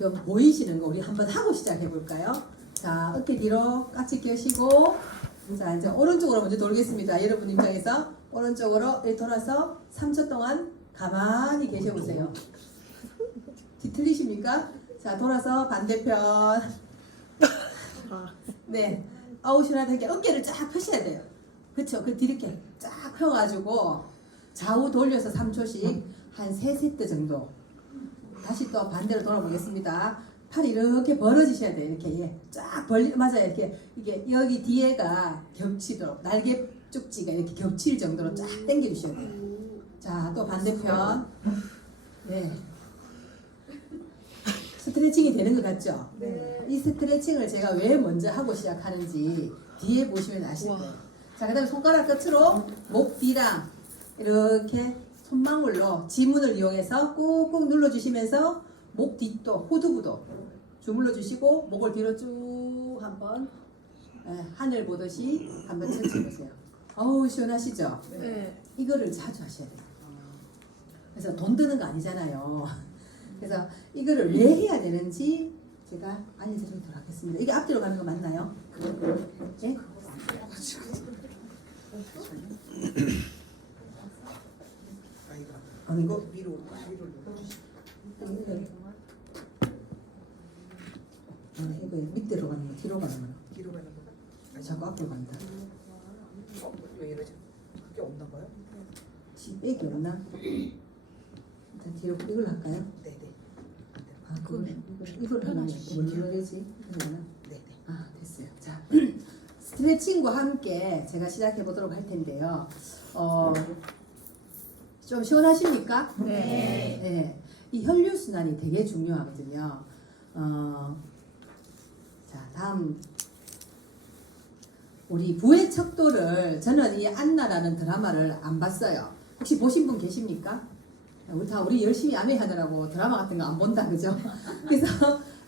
지금 보이시는 거 우리 한번 하고 시작해 볼까요? 자, 어깨 뒤로 깍지 껴시고, 자, 이제 오른쪽으로 먼저 돌겠습니다. 여러분 입장에서 오른쪽으로 이렇게 돌아서 3초 동안 가만히 계셔 보세요. 뒤틀리십니까? 자, 돌아서 반대편. 네, 아우 시원하게 어깨를 쫙 펴셔야 돼요. 그렇죠? 그 뒤렇게 쫙 펴가지고 좌우 돌려서 3초씩 한 3세트 정도. 다시 또 반대로 돌아보겠습니다. 팔이 이렇게 벌어지셔야 돼요. 이렇게 예. 쫙 벌리 맞아요. 이렇게 이게 여기 뒤에가 겹치도록 날개 쪽지가 이렇게 겹칠 정도로 쫙 당겨 주셔야 돼요. 자, 또 반대편. 네. 스트레칭이 되는 것 같죠? 네. 이 스트레칭을 제가 왜 먼저 하고 시작하는지 뒤에 보시면 아실 거예요. 자, 그 다음에 손가락 끝으로 목 뒤랑 이렇게 손망울로 지문을 이용해서 꾹꾹 눌러주시면서 목 뒤도 후두부도 주물러 주시고 목을 뒤로 쭉 한번 하늘 보듯이 한번 펼쳐보세요. 어우 시원하시죠? 네. 이거를 자주 하셔야 돼요. 그래서 돈 드는 거 아니잖아요. 그래서 이거를 왜 해야 되는지 제가 알려드리도록 하겠습니다. 이게 앞뒤로 가는 거 맞나요? 네? 이거 위로 눌러주시죠. 이거 밑으로 가는 거, 뒤로 가는 거. 뒤로 가는 거. 자꾸 앞으로 간다. 왜 이러지? 그게 없나 봐요? 백이 없나? 일단 뒤로 이걸 할까요? 네네. 아, 이걸 하면 뭘 눌러야 되지? 그러나? 네네. 아, 됐어요. 자, 스트레칭과 함께 제가 시작해 보도록 할 텐데요. 좀 시원하십니까? 네. 네. 이 혈류 순환이 되게 중요하거든요. 자, 다음 우리 부의 척도를 저는 이 안나라는 드라마를 안 봤어요. 혹시 보신 분 계십니까? 우리 열심히 야매 하느라고 드라마 같은 거 안 본다 그죠? 그래서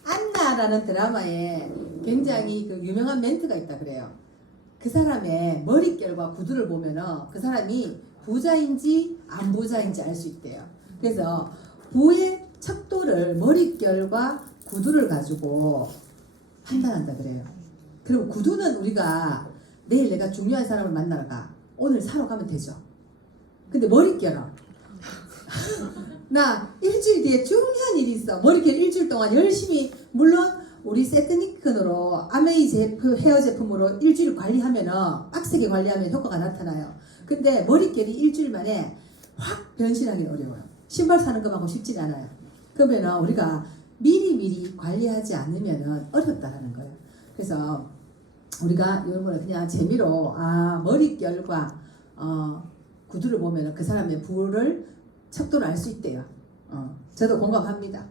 안나라는 드라마에 굉장히 그 유명한 멘트가 있다 그래요. 그 사람의 머릿결과 구두를 보면은 그 사람이 부자인지 안 부자인지 알 수 있대요. 그래서 부의 척도를 머릿결과 구두를 가지고 판단한다 그래요. 그리고 구두는 우리가 내일 내가 중요한 사람을 만나러 가. 오늘 사러 가면 되죠. 근데 머릿결은 나 일주일 뒤에 중요한 일이 있어. 머릿결 일주일 동안 열심히 물론 우리 세트니큰으로 아메이 제품 헤어 제품으로 일주일 관리하면은 빡세게 관리하면 효과가 나타나요. 근데 머릿결이 일주일 만에 확 변신하기 어려워요. 신발 사는 것만큼 쉽지 않아요. 그러면은 우리가 미리미리 관리하지 않으면은 어렵다라는 거예요. 그래서 우리가 이런 거는 그냥 재미로 머릿결과 구두를 보면은 그 사람의 부를 척도를 알 수 있대요. 저도 공감합니다.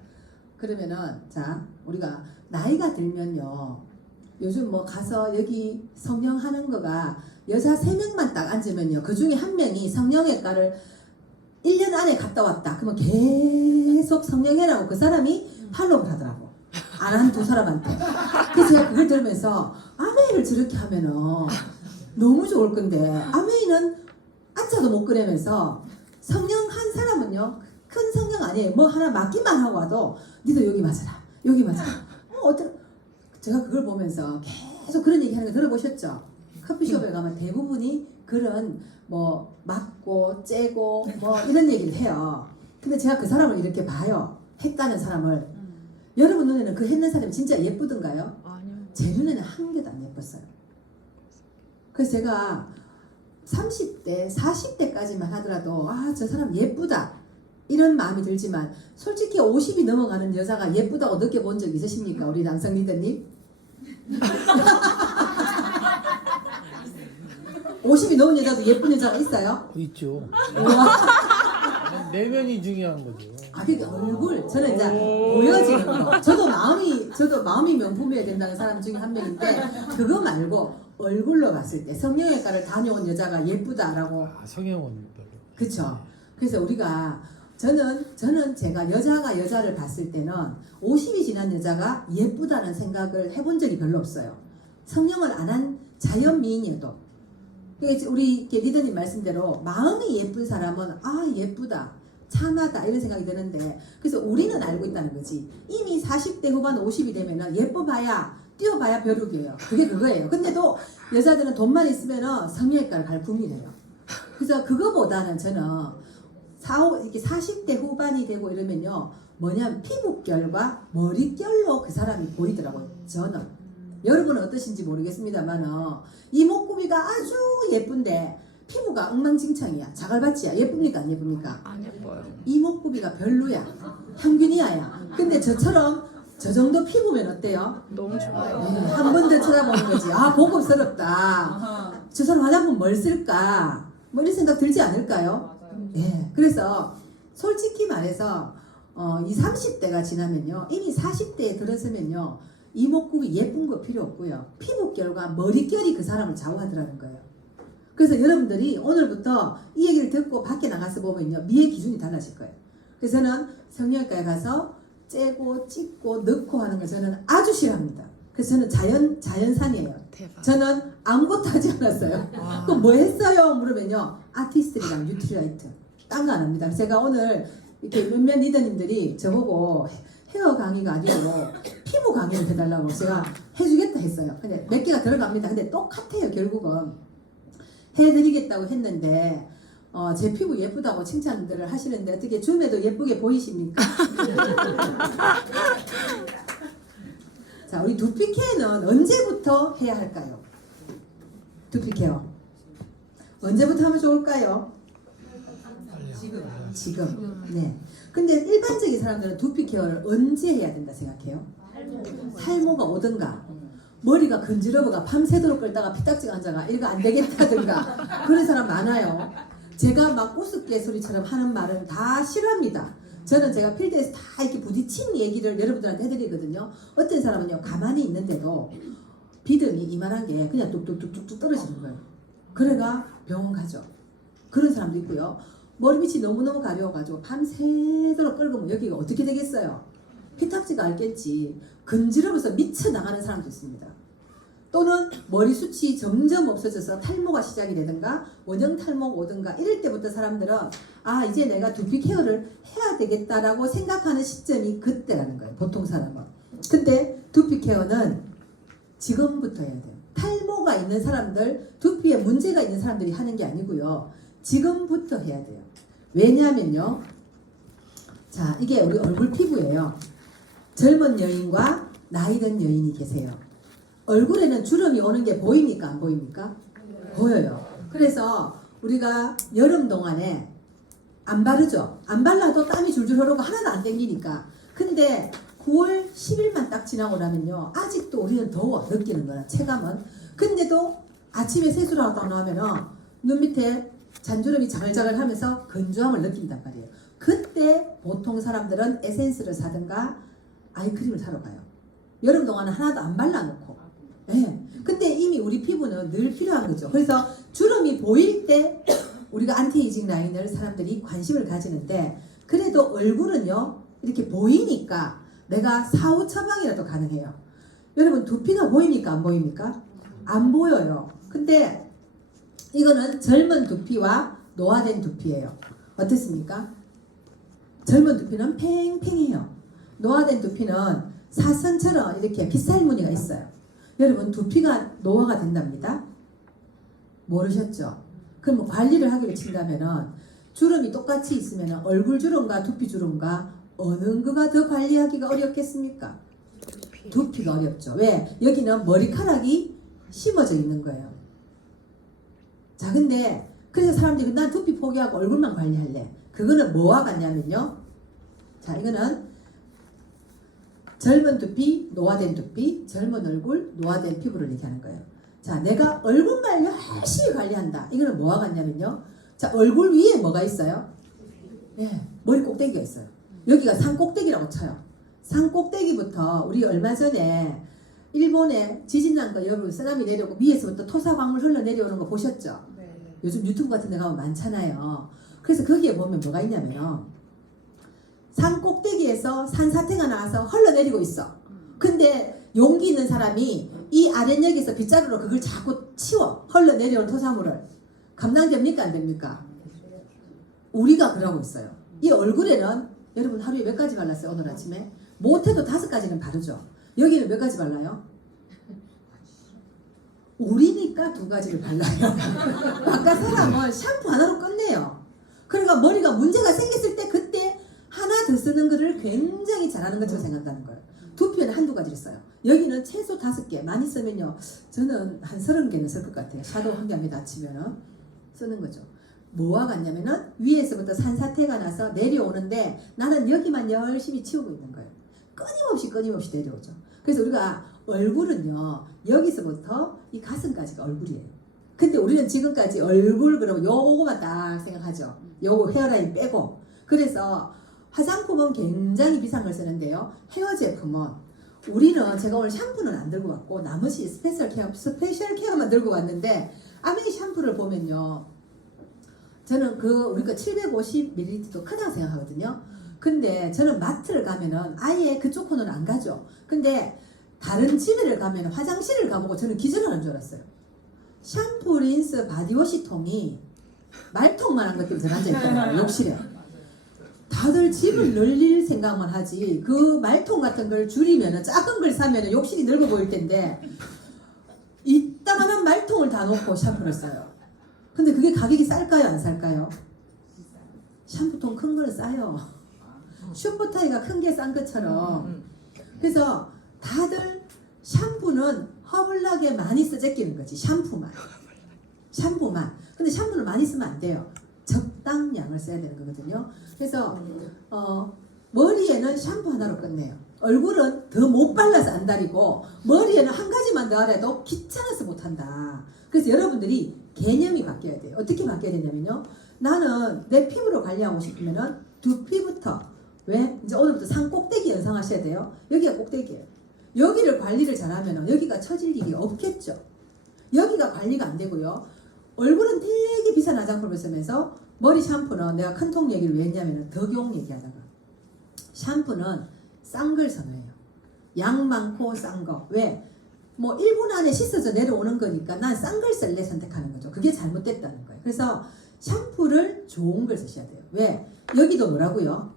그러면은 자 우리가 나이가 들면요 요즘 뭐 가서 여기 성형하는 거가 여자 3명만 딱 앉으면요 그 중에 한 명이 성형외과를 1년 안에 갔다 왔다 그러면 계속 성형해라고 그 사람이 팔로우를 하더라고. 안 한 두 사람한테. 그래서 제가 그걸 들으면서 아메이를 저렇게 하면은 너무 좋을 건데 아메이는 앉아도 못 꺼내면서 성형한 사람은요 큰 성형 아니에요. 뭐 하나 맞기만 하고 와도 니도 여기 맞아라 여기 맞아라. 제가 그걸 보면서 계속 그런 얘기 하는 거 들어보셨죠? 커피숍에 가면 대부분이 그런 뭐 맞고 째고 뭐 이런 얘기를 해요. 근데 제가 그 사람을 이렇게 봐요. 했다는 사람을. 여러분 눈에는 그 했는 사람이 진짜 예쁘던가요? 아니요. 제 눈에는 한 개도 안 예뻤어요. 그래서 제가 30대, 40대까지만 하더라도 저 사람 예쁘다 이런 마음이 들지만 솔직히 50이 넘어가는 여자가 예쁘다고 느껴본 적 있으십니까? 우리 남성 리더님? 50이 넘은 여자도 예쁜 여자가 있어요? 있죠. 내면이 중요한 거죠. 그게 얼굴 저는 이제 보여지는 거. 저도 마음이 명품이어야 된다는 사람 중에 한 명인데 그거 말고 얼굴로 봤을 때 성형외과를 다녀온 여자가 예쁘다라고. 성형은 그쵸. 그래서 우리가 저는 제가 여자가 여자를 봤을 때는 50이 지난 여자가 예쁘다는 생각을 해본 적이 별로 없어요. 성형을 안 한 자연 미인이어도. 우리 리더님 말씀대로 마음이 예쁜 사람은 예쁘다. 참하다 이런 생각이 드는데 그래서 우리는 알고 있다는 거지. 이미 40대 후반 50이 되면은 예뻐봐야 뛰어봐야 벼룩이에요. 그게 그거예요. 근데도 여자들은 돈만 있으면은 성형외과를 갈 국민이에요. 그래서 그거보다는 저는 이렇게 40대 후반이 되고 이러면요, 뭐냐면 피부결과 머릿결로 그 사람이 보이더라고요. 저는. 여러분은 어떠신지 모르겠습니다만은 이목구비가 아주 예쁜데 피부가 엉망진창이야. 자갈밭이야. 예쁩니까 안 예쁩니까? 안 예뻐요. 이목구비가 별로야. 평균이야야. 근데 저처럼 저 정도 피부면 어때요? 너무 좋아요. 한 번 더 쳐다보는 거지. 아, 고급스럽다. 저 사람 화장품 뭘 쓸까? 뭐 이런 생각 들지 않을까요? 예. 그래서 솔직히 말해서 20, 30대가 지나면요, 이미 40대에 들어서면요, 이목구비 예쁜 거 필요 없고요, 피부결과 머릿결이 그 사람을 좌우하더라는 거예요. 그래서 여러분들이 오늘부터 이 얘기를 듣고 밖에 나가서 보면요, 미의 기준이 달라질 거예요. 그래서 저는 성형외과에 가서 째고 찢고 넣고 하는 거 저는 아주 싫어합니다. 그래서 저는 자연산이에요. 대박. 저는 아무것도 하지 않았어요. 그럼 뭐 했어요? 물으면요, 아티스트랑 뉴트리라이트, 딴 거 안 합니다. 제가 오늘 이렇게 몇몇 리더님들이 저보고 헤어 강의가 아니고 피부 강의를 해달라고 제가 해주겠다 했어요. 근데 몇 개가 들어갑니다. 근데 똑같아요. 결국은 해드리겠다고 했는데 제 피부 예쁘다고 칭찬들을 하시는데 어떻게 줌에도 예쁘게 보이십니까? 자, 우리 두피 케어는 언제부터 해야 할까요? 두피 케어 언제부터 하면 좋을까요? 지금. 네. 근데 일반적인 사람들은 두피 케어를 언제 해야 된다 생각해요? 탈모가 오든가, 머리가 근지러워가 밤새도록 끌다가 피딱지가 앉아가 이거 안 되겠다든가 그런 사람 많아요. 제가 막 우스갯소리처럼 하는 말은 다 싫어합니다. 저는 제가 필드에서 다 이렇게 부딪힌 얘기를 여러분들한테 해드리거든요. 어떤 사람은요, 가만히 있는데도 비듬이 이만한 게 그냥 뚝뚝뚝뚝 떨어지는 거예요. 그래가 병원 가죠. 그런 사람도 있고요. 머리 밑이 너무너무 가려워가지고 밤새도록 끓으면 여기가 어떻게 되겠어요? 피딱지가 앓겠지. 근지러워서 미쳐나가는 사람도 있습니다. 또는 머리숱이 점점 없어져서 탈모가 시작이 되든가 원형 탈모가 오든가 이럴 때부터 사람들은 아, 이제 내가 두피 케어를 해야 되겠다라고 생각하는 시점이 그때라는 거예요. 보통 사람은. 근데 두피 케어는 지금부터 해야 돼요. 탈모가 있는 사람들, 두피에 문제가 있는 사람들이 하는 게 아니고요, 지금부터 해야 돼요. 왜냐하면요, 자, 이게 우리 얼굴 피부예요. 젊은 여인과 나이 든 여인이 계세요. 얼굴에는 주름이 오는 게 보입니까? 안 보입니까? 보여요. 그래서 우리가 여름 동안에 안 바르죠? 안 발라도 땀이 줄줄 흐르고 하나도 안 땡기니까. 근데 9월 10일만 딱 지나고 나면요, 아직도 우리는 더워. 느끼는 거야, 체감은. 근데도 아침에 세수를 하고 나오면은 눈 밑에 잔주름이 자글자글 하면서 건조함을 느낀단 말이에요. 그때 보통 사람들은 에센스를 사든가 아이크림을 사러 가요. 여름 동안은 하나도 안 발라놓고. 네. 근데 이미 우리 피부는 늘 필요한 거죠. 그래서 주름이 보일 때 우리가 안티에이징 라인을 사람들이 관심을 가지는데, 그래도 얼굴은요, 이렇게 보이니까 내가 사후 처방이라도 가능해요. 여러분, 두피가 보입니까? 안 보입니까? 안 보여요. 근데 이거는 젊은 두피와 노화된 두피예요. 어떻습니까? 젊은 두피는 팽팽해요. 노화된 두피는 사선처럼 이렇게 빗살무늬가 있어요. 여러분, 두피가 노화가 된답니다. 모르셨죠? 그럼 관리를 하기로 친다면은 주름이 똑같이 있으면 얼굴 주름과 두피 주름과 어느 거가 더 관리하기가 어렵겠습니까? 두피가 어렵죠. 왜? 여기는 머리카락이 심어져 있는 거예요. 자, 근데 그래서 사람들이 난 두피 포기하고 얼굴만 관리할래. 그거는 뭐와 같냐면요, 자, 이거는 젊은 두피, 노화된 두피, 젊은 얼굴, 노화된 피부를 얘기하는 거예요. 자, 내가 얼굴만 열심히 관리한다. 이거는 뭐와 같냐면요, 자, 얼굴 위에 뭐가 있어요? 예, 머리 꼭대기가 있어요. 여기가 산 꼭대기라고 쳐요. 산 꼭대기부터 우리 얼마 전에 일본에 지진 난 거 여러분 쓰나미 내려오고 위에서부터 토사광물 흘러내려오는 거 보셨죠? 네. 요즘 유튜브 같은 데 가면 많잖아요. 그래서 거기에 보면 뭐가 있냐면요, 산 꼭대기에서 산사태가 나와서 흘러내리고 있어. 근데 용기 있는 사람이 이 아랫역에서 빗자루로 그걸 자꾸 치워. 흘러내려온 토사물을. 감당됩니까? 안 됩니까? 우리가 그러고 있어요. 이 얼굴에는 여러분 하루에 몇 가지 발랐어요? 오늘 아침에? 못해도 5가지는 바르죠. 여기는 몇 가지 발라요? 우리니까 2가지를 발라요. 아까 사람은 샴푸 하나로 끝내요. 그러니까 머리가 문제가 생겼을 때 그때 하나 더 쓰는 거를 굉장히 잘하는 것처럼 생각한다는 거예요. 두피에는 1-2가지를 써요. 여기는 최소 5개, 많이 쓰면요. 저는 한 30개는 쓸 것 같아요. 샤도우 한 개 합니다. 아치면은 쓰는 거죠. 뭐와 같냐면은 위에서부터 산사태가 나서 내려오는데 나는 여기만 열심히 치우고 있는 거예요. 끊임없이 내려오죠. 그래서 우리가 얼굴은요, 여기서부터 이 가슴까지가 얼굴이에요. 근데 우리는 지금까지 얼굴 그러면 요거만 딱 생각하죠. 요거 헤어라인 빼고. 그래서 화장품은 굉장히 비싼 걸 쓰는데요. 헤어 제품은 우리는 제가 오늘 샴푸는 안 들고 왔고 나머지 스페셜 케어만 들고 왔는데 아메이 샴푸를 보면요. 저는 우리가 750ml도 크다고 생각하거든요. 근데 저는 마트를 가면은 아예 그쪽 코너는 안 가죠. 근데 다른 집에를 가면 화장실을 가보고 저는 기절하는 줄 알았어요. 샴푸, 린스, 바디워시 통이 말통만한 것들이 저 앉아있잖아요. 욕실에. 다들 집을 늘릴 생각만 하지 그 말통 같은 걸 줄이면 작은 걸 사면 욕실이 넓어 보일 텐데 이따만한 말통을 다 놓고 샴푸를 써요. 근데 그게 가격이 쌀까요? 안 쌀까요? 샴푸통 큰 거는 싸요. 슈퍼타이가 큰 게 싼 것처럼. 그래서 다들 샴푸는 허블나게 많이 쓰제끼는 거지. 샴푸만. 근데 샴푸는 많이 쓰면 안 돼요. 적당량을 써야 되는 거거든요. 그래서 머리에는 샴푸 하나로 끝내요. 얼굴은 더 못 발라서 안 다리고 머리에는 한 가지만 더 하래도 귀찮아서 못한다. 그래서 여러분들이 개념이 바뀌어야 돼요. 어떻게 바뀌어야 되냐면요. 나는 내 피부를 관리하고 싶으면은 두피부터 왜? 이제 오늘부터 산 꼭대기 연상하셔야 돼요. 여기가 꼭대기예요. 여기를 관리를 잘하면 여기가 처질 일이 없겠죠. 여기가 관리가 안 되고요. 얼굴은 되게 비싼 화장품을 쓰면서 머리 샴푸는 내가 큰통 얘기를 왜 했냐면 덕용 얘기하다가 샴푸는 싼 걸 선호해요. 양 많고 싼 거. 왜? 뭐 1분 안에 씻어져 내려오는 거니까 난 싼 걸 쓸래 선택하는 거죠. 그게 잘못됐다는 거예요. 그래서 샴푸를 좋은 걸 쓰셔야 돼요. 왜? 여기도 뭐라고요?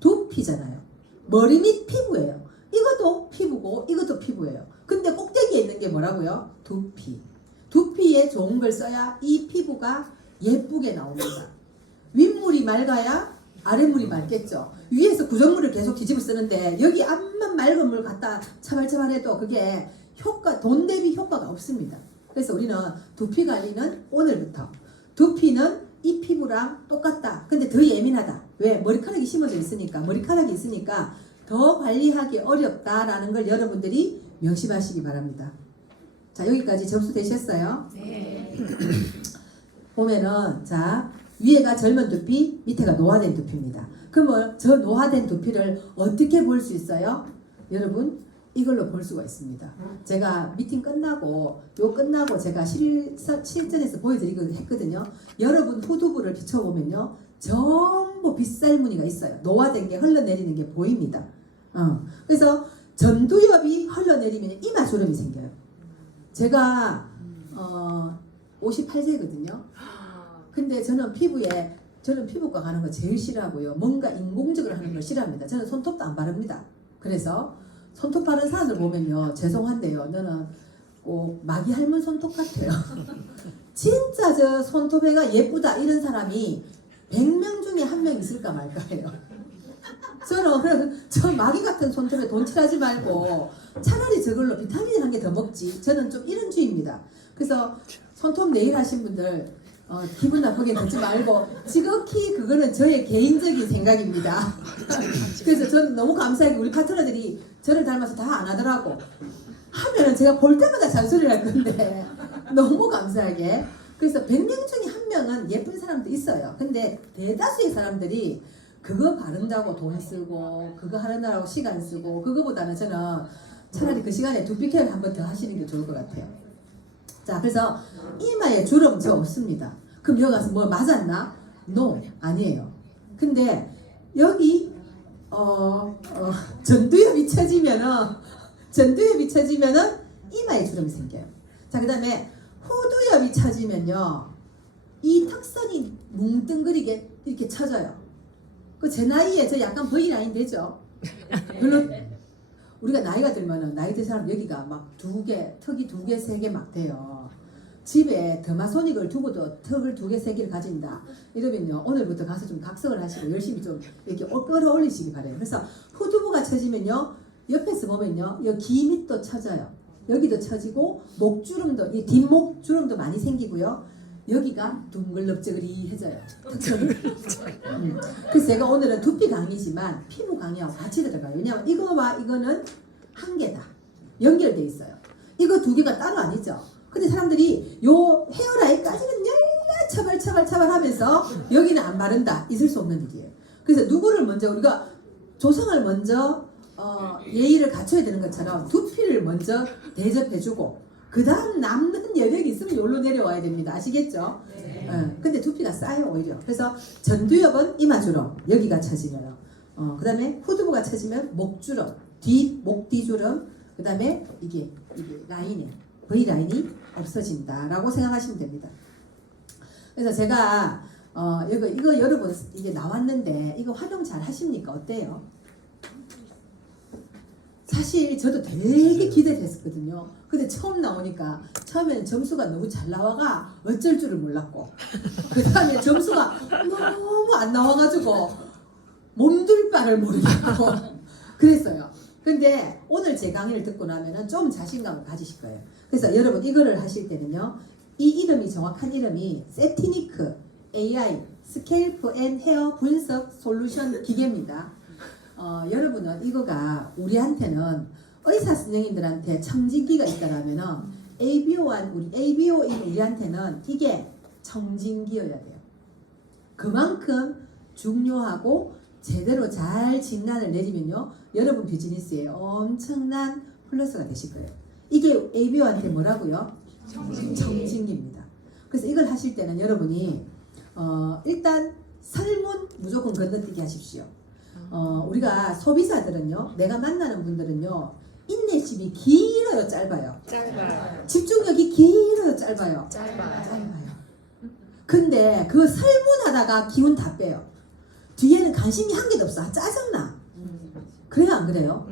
두피잖아요. 머리 밑 피부예요. 이것도 피부고 이것도 피부예요. 근데 꼭대기에 있는 게 뭐라고요? 두피. 두피에 좋은 걸 써야 이 피부가 예쁘게 나옵니다. 윗물이 맑아야 아랫물이 맑겠죠. 위에서 구정물을 계속 뒤집어 쓰는데 여기 앞만 맑은 물 갖다 차발차발해도 그게 돈 대비 효과가 없습니다. 그래서 우리는 두피 관리는 오늘부터 두피는 이 피부랑 똑같다. 근데 더 예민하다. 왜? 머리카락이 심어져 있으니까. 머리카락이 있으니까 더 관리하기 어렵다라는 걸 여러분들이 명심하시기 바랍니다. 자, 여기까지 접수되셨어요? 네. 보면은 자, 위에가 젊은 두피, 밑에가 노화된 두피입니다. 그러면 저 노화된 두피를 어떻게 볼 수 있어요? 여러분, 이걸로 볼 수가 있습니다. 제가 미팅 끝나고 제가 실전에서 보여드리고 했거든요. 여러분 후두부를 비춰보면요, 전부 빗살무늬가 있어요. 노화된 게 흘러내리는 게 보입니다. 그래서 전두엽이 흘러내리면 이마 주름이 생겨요. 제가 58세거든요. 근데 저는 피부과 가는 거 제일 싫어하고요. 뭔가 인공적으로 하는 걸 싫어합니다. 저는 손톱도 안 바릅니다. 그래서 손톱 바른 사람들 보면요, 죄송한데요, 너는 꼭 마귀 할머니 손톱 같아요. 진짜 저 손톱에가 예쁘다 이런 사람이 100명 중에 1명 있을까 말까예요. 저는 그래서 저 마귀 같은 손톱에 돈 칠하지 말고 차라리 저걸로 비타민 한 개 더 먹지. 저는 좀 이런 주의입니다. 그래서 손톱 네일 하신 분들 기분 나쁘게 듣지 말고 지극히 그거는 저의 개인적인 생각입니다. 그래서 저는 너무 감사하게 우리 파트너들이 저를 닮아서 다 안 하더라고. 하면은 제가 볼 때마다 잔소리를 할 건데 너무 감사하게. 그래서 100명 중에 1명은 예쁜 사람도 있어요. 근데 대다수의 사람들이 그거 바른다고 돈 쓰고 그거 하느라고 시간 쓰고 그거보다는 저는 차라리 그 시간에 두피 케어를 한 번 더 하시는 게 좋을 것 같아요. 자, 그래서 이마에 주름 저 없습니다. 그럼 여기 가서 뭐 맞았나? No, 아니에요. 근데 여기 전두엽이 쳐지면은 이마에 주름이 생겨요. 자, 그 다음에 후두엽이 쳐지면요, 이 턱선이 뭉뚱그리게 이렇게 쳐져요. 그 제 나이에 저 약간 V라인 되죠? 별로 우리가 나이가 들면은 나이 든 사람 여기가 막 두 개, 턱이 두 개, 세 개 막 돼요. 집에 더마소닉을 두고도 턱을 두 개, 세 개를 가진다. 이러면요 오늘부터 가서 좀 각성을 하시고 열심히 좀 이렇게 끌어올리시기 바래요. 그래서 후두부가 처지면요 옆에서 보면요 여기 귀 밑도 처져요. 여기도 처지고 목주름도 이 뒷목 주름도 많이 생기고요. 여기가 둥글럽적거리해져요. 턱선이. 그래서 제가 오늘은 두피 강의지만 피부 강의하고 같이 들어가요. 왜냐하면 이거와 이거는 한 개다. 연결돼 있어요. 이거 두 개가 따로 아니죠. 근데 사람들이 요 헤어라인까지는 열나 처벌 하면서 여기는 안 바른다. 있을 수 없는 일이에요. 그래서 누구를 먼저 우리가 조상을 먼저 예의를 갖춰야 되는 것처럼 두피를 먼저 대접해주고 그 다음 남는 여력이 있으면 여기로 내려와야 됩니다. 아시겠죠? 네. 근데 두피가 싸요 오히려. 그래서 전두엽은 이마주름 여기가 처지면 그 다음에 후두부가 처지면 목주름 목 뒤주름 그 다음에 이게 라인에 V라인이 없어진다라고 생각하시면 됩니다. 그래서 제가 이거 여러분 이게 나왔는데 이거 활용 잘 하십니까? 어때요? 사실 저도 되게 기대를 했었거든요. 근데 처음 나오니까 처음에는 점수가 너무 잘 나와가 어쩔 줄을 몰랐고 그 다음에 점수가 너무 안 나와가지고 몸둘 바를 모르겠고 그랬어요. 근데 오늘 제 강의를 듣고 나면은 좀 자신감을 가지실 거예요. 그래서 여러분 이거를 하실 때는요 이 이름이 정확한 이름이 세티니크 AI 스캘프 앤 헤어 분석 솔루션 기계입니다. 여러분은 이거가 우리한테는 의사 선생님들한테 청진기가 있다라면은 우리 ABO인 우리한테는 이게 청진기여야 돼요. 그만큼 중요하고 제대로 잘 진단을 내리면요 여러분 비즈니스에 엄청난 플러스가 되실 거예요. 이게 ABO한테 뭐라고요? 청진기입니다. 그래서 이걸 하실 때는 여러분이 일단 설문 무조건 건너뛰기 하십시오. 우리가 소비자들은요 내가 만나는 분들은요 인내심이 길어요 짧아요? 짧아요. 집중력이 길어요 짧아요? 짧아요. 근데 그 설문하다가 기운 다 빼요. 뒤에는 관심이 한 개도 없어. 짜증나. 그래요 안 그래요?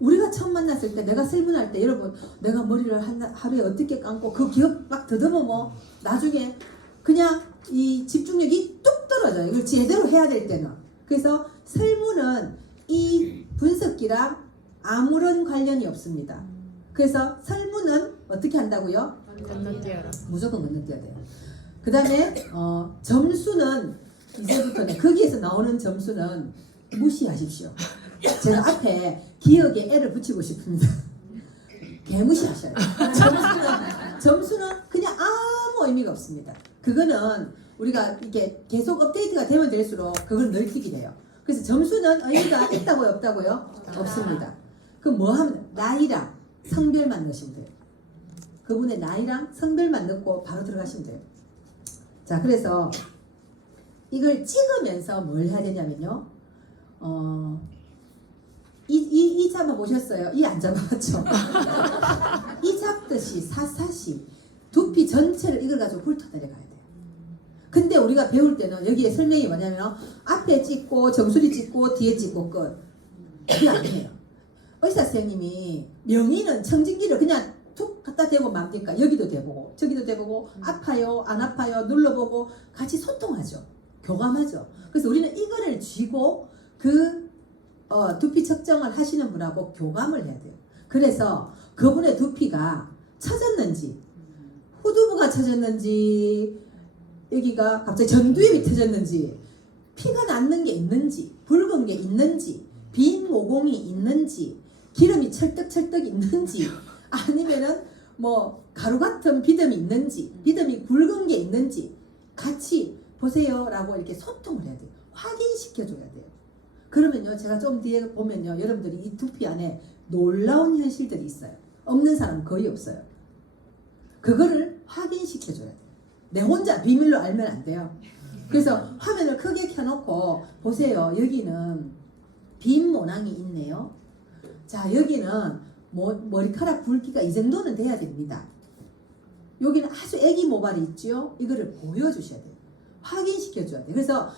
우리가 처음 만났을 때 내가 설문할 때 여러분 내가 머리를 하루에 어떻게 감고 그 기억 막 더듬어 뭐 나중에 그냥 이 집중력이 뚝 떨어져요. 이걸 제대로 해야 될 때는. 그래서 설문은 이 분석기랑 아무런 관련이 없습니다. 그래서 설문은 어떻게 한다고요? 건너뛰어라. 무조건 건너뛰어야 돼요. 그 다음에 점수는 이제부터는 거기에서 나오는 점수는 무시하십시오. 제가 앞에 기억에 애를 붙이고 싶습니다. 개무시하셔요. 점수는 그냥 아무 의미가 없습니다. 그거는 우리가 이렇게 계속 업데이트가 되면 될수록 그걸 넓히게 돼요. 그래서 점수는 의미가 있다고요, 없다고요? 없습니다. 그럼 뭐 하면 나이랑 성별만 넣으시면 돼요. 그분의 나이랑 성별만 넣고 바로 들어가시면 돼요. 자, 그래서 이걸 찍으면서 뭘 해야 되냐면요. 이 잡아 보셨어요? 이 안 잡아봤죠? 이 잡듯이 사사시 두피 전체를 이걸 가지고 훑어 내려가야 돼요. 근데 우리가 배울 때는 여기에 설명이 뭐냐면 앞에 찍고 정수리 찍고 뒤에 찍고 끝. 그게 아니에요. 의사 선생님이 명의는 청진기를 그냥 툭 갖다 대고 맙니까? 여기도 대보고 저기도 대보고 아파요 안 아파요 눌러보고 같이 소통하죠. 교감하죠. 그래서 우리는 이거를 쥐고 그 두피 측정을 하시는 분하고 교감을 해야 돼요. 그래서 그분의 두피가 처졌는지 후두부가 처졌는지 여기가 갑자기 전두엽이 터졌는지 피가 났는 게 있는지 붉은 게 있는지 빈 모공이 있는지 기름이 철떡철떡 있는지 아니면은 뭐 가루 같은 비듬이 있는지 비듬이 굵은 게 있는지 같이 보세요 라고 이렇게 소통을 해야 돼요. 확인시켜 줘야 돼요. 그러면요 제가 좀 뒤에 보면요 여러분들이 이 두피 안에 놀라운 현실들이 있어요. 없는 사람은 거의 없어요. 그거를 확인시켜 줘야 돼요. 내 혼자 비밀로 알면 안 돼요. 그래서 화면을 크게 켜놓고 보세요. 여기는 빈 모낭이 있네요. 자 여기는 머리카락 굵기가 이 정도는 돼야 됩니다. 여기는 아주 애기 모발이 있죠. 이거를 보여주셔야 돼요. 확인시켜줘야 돼요. 그래서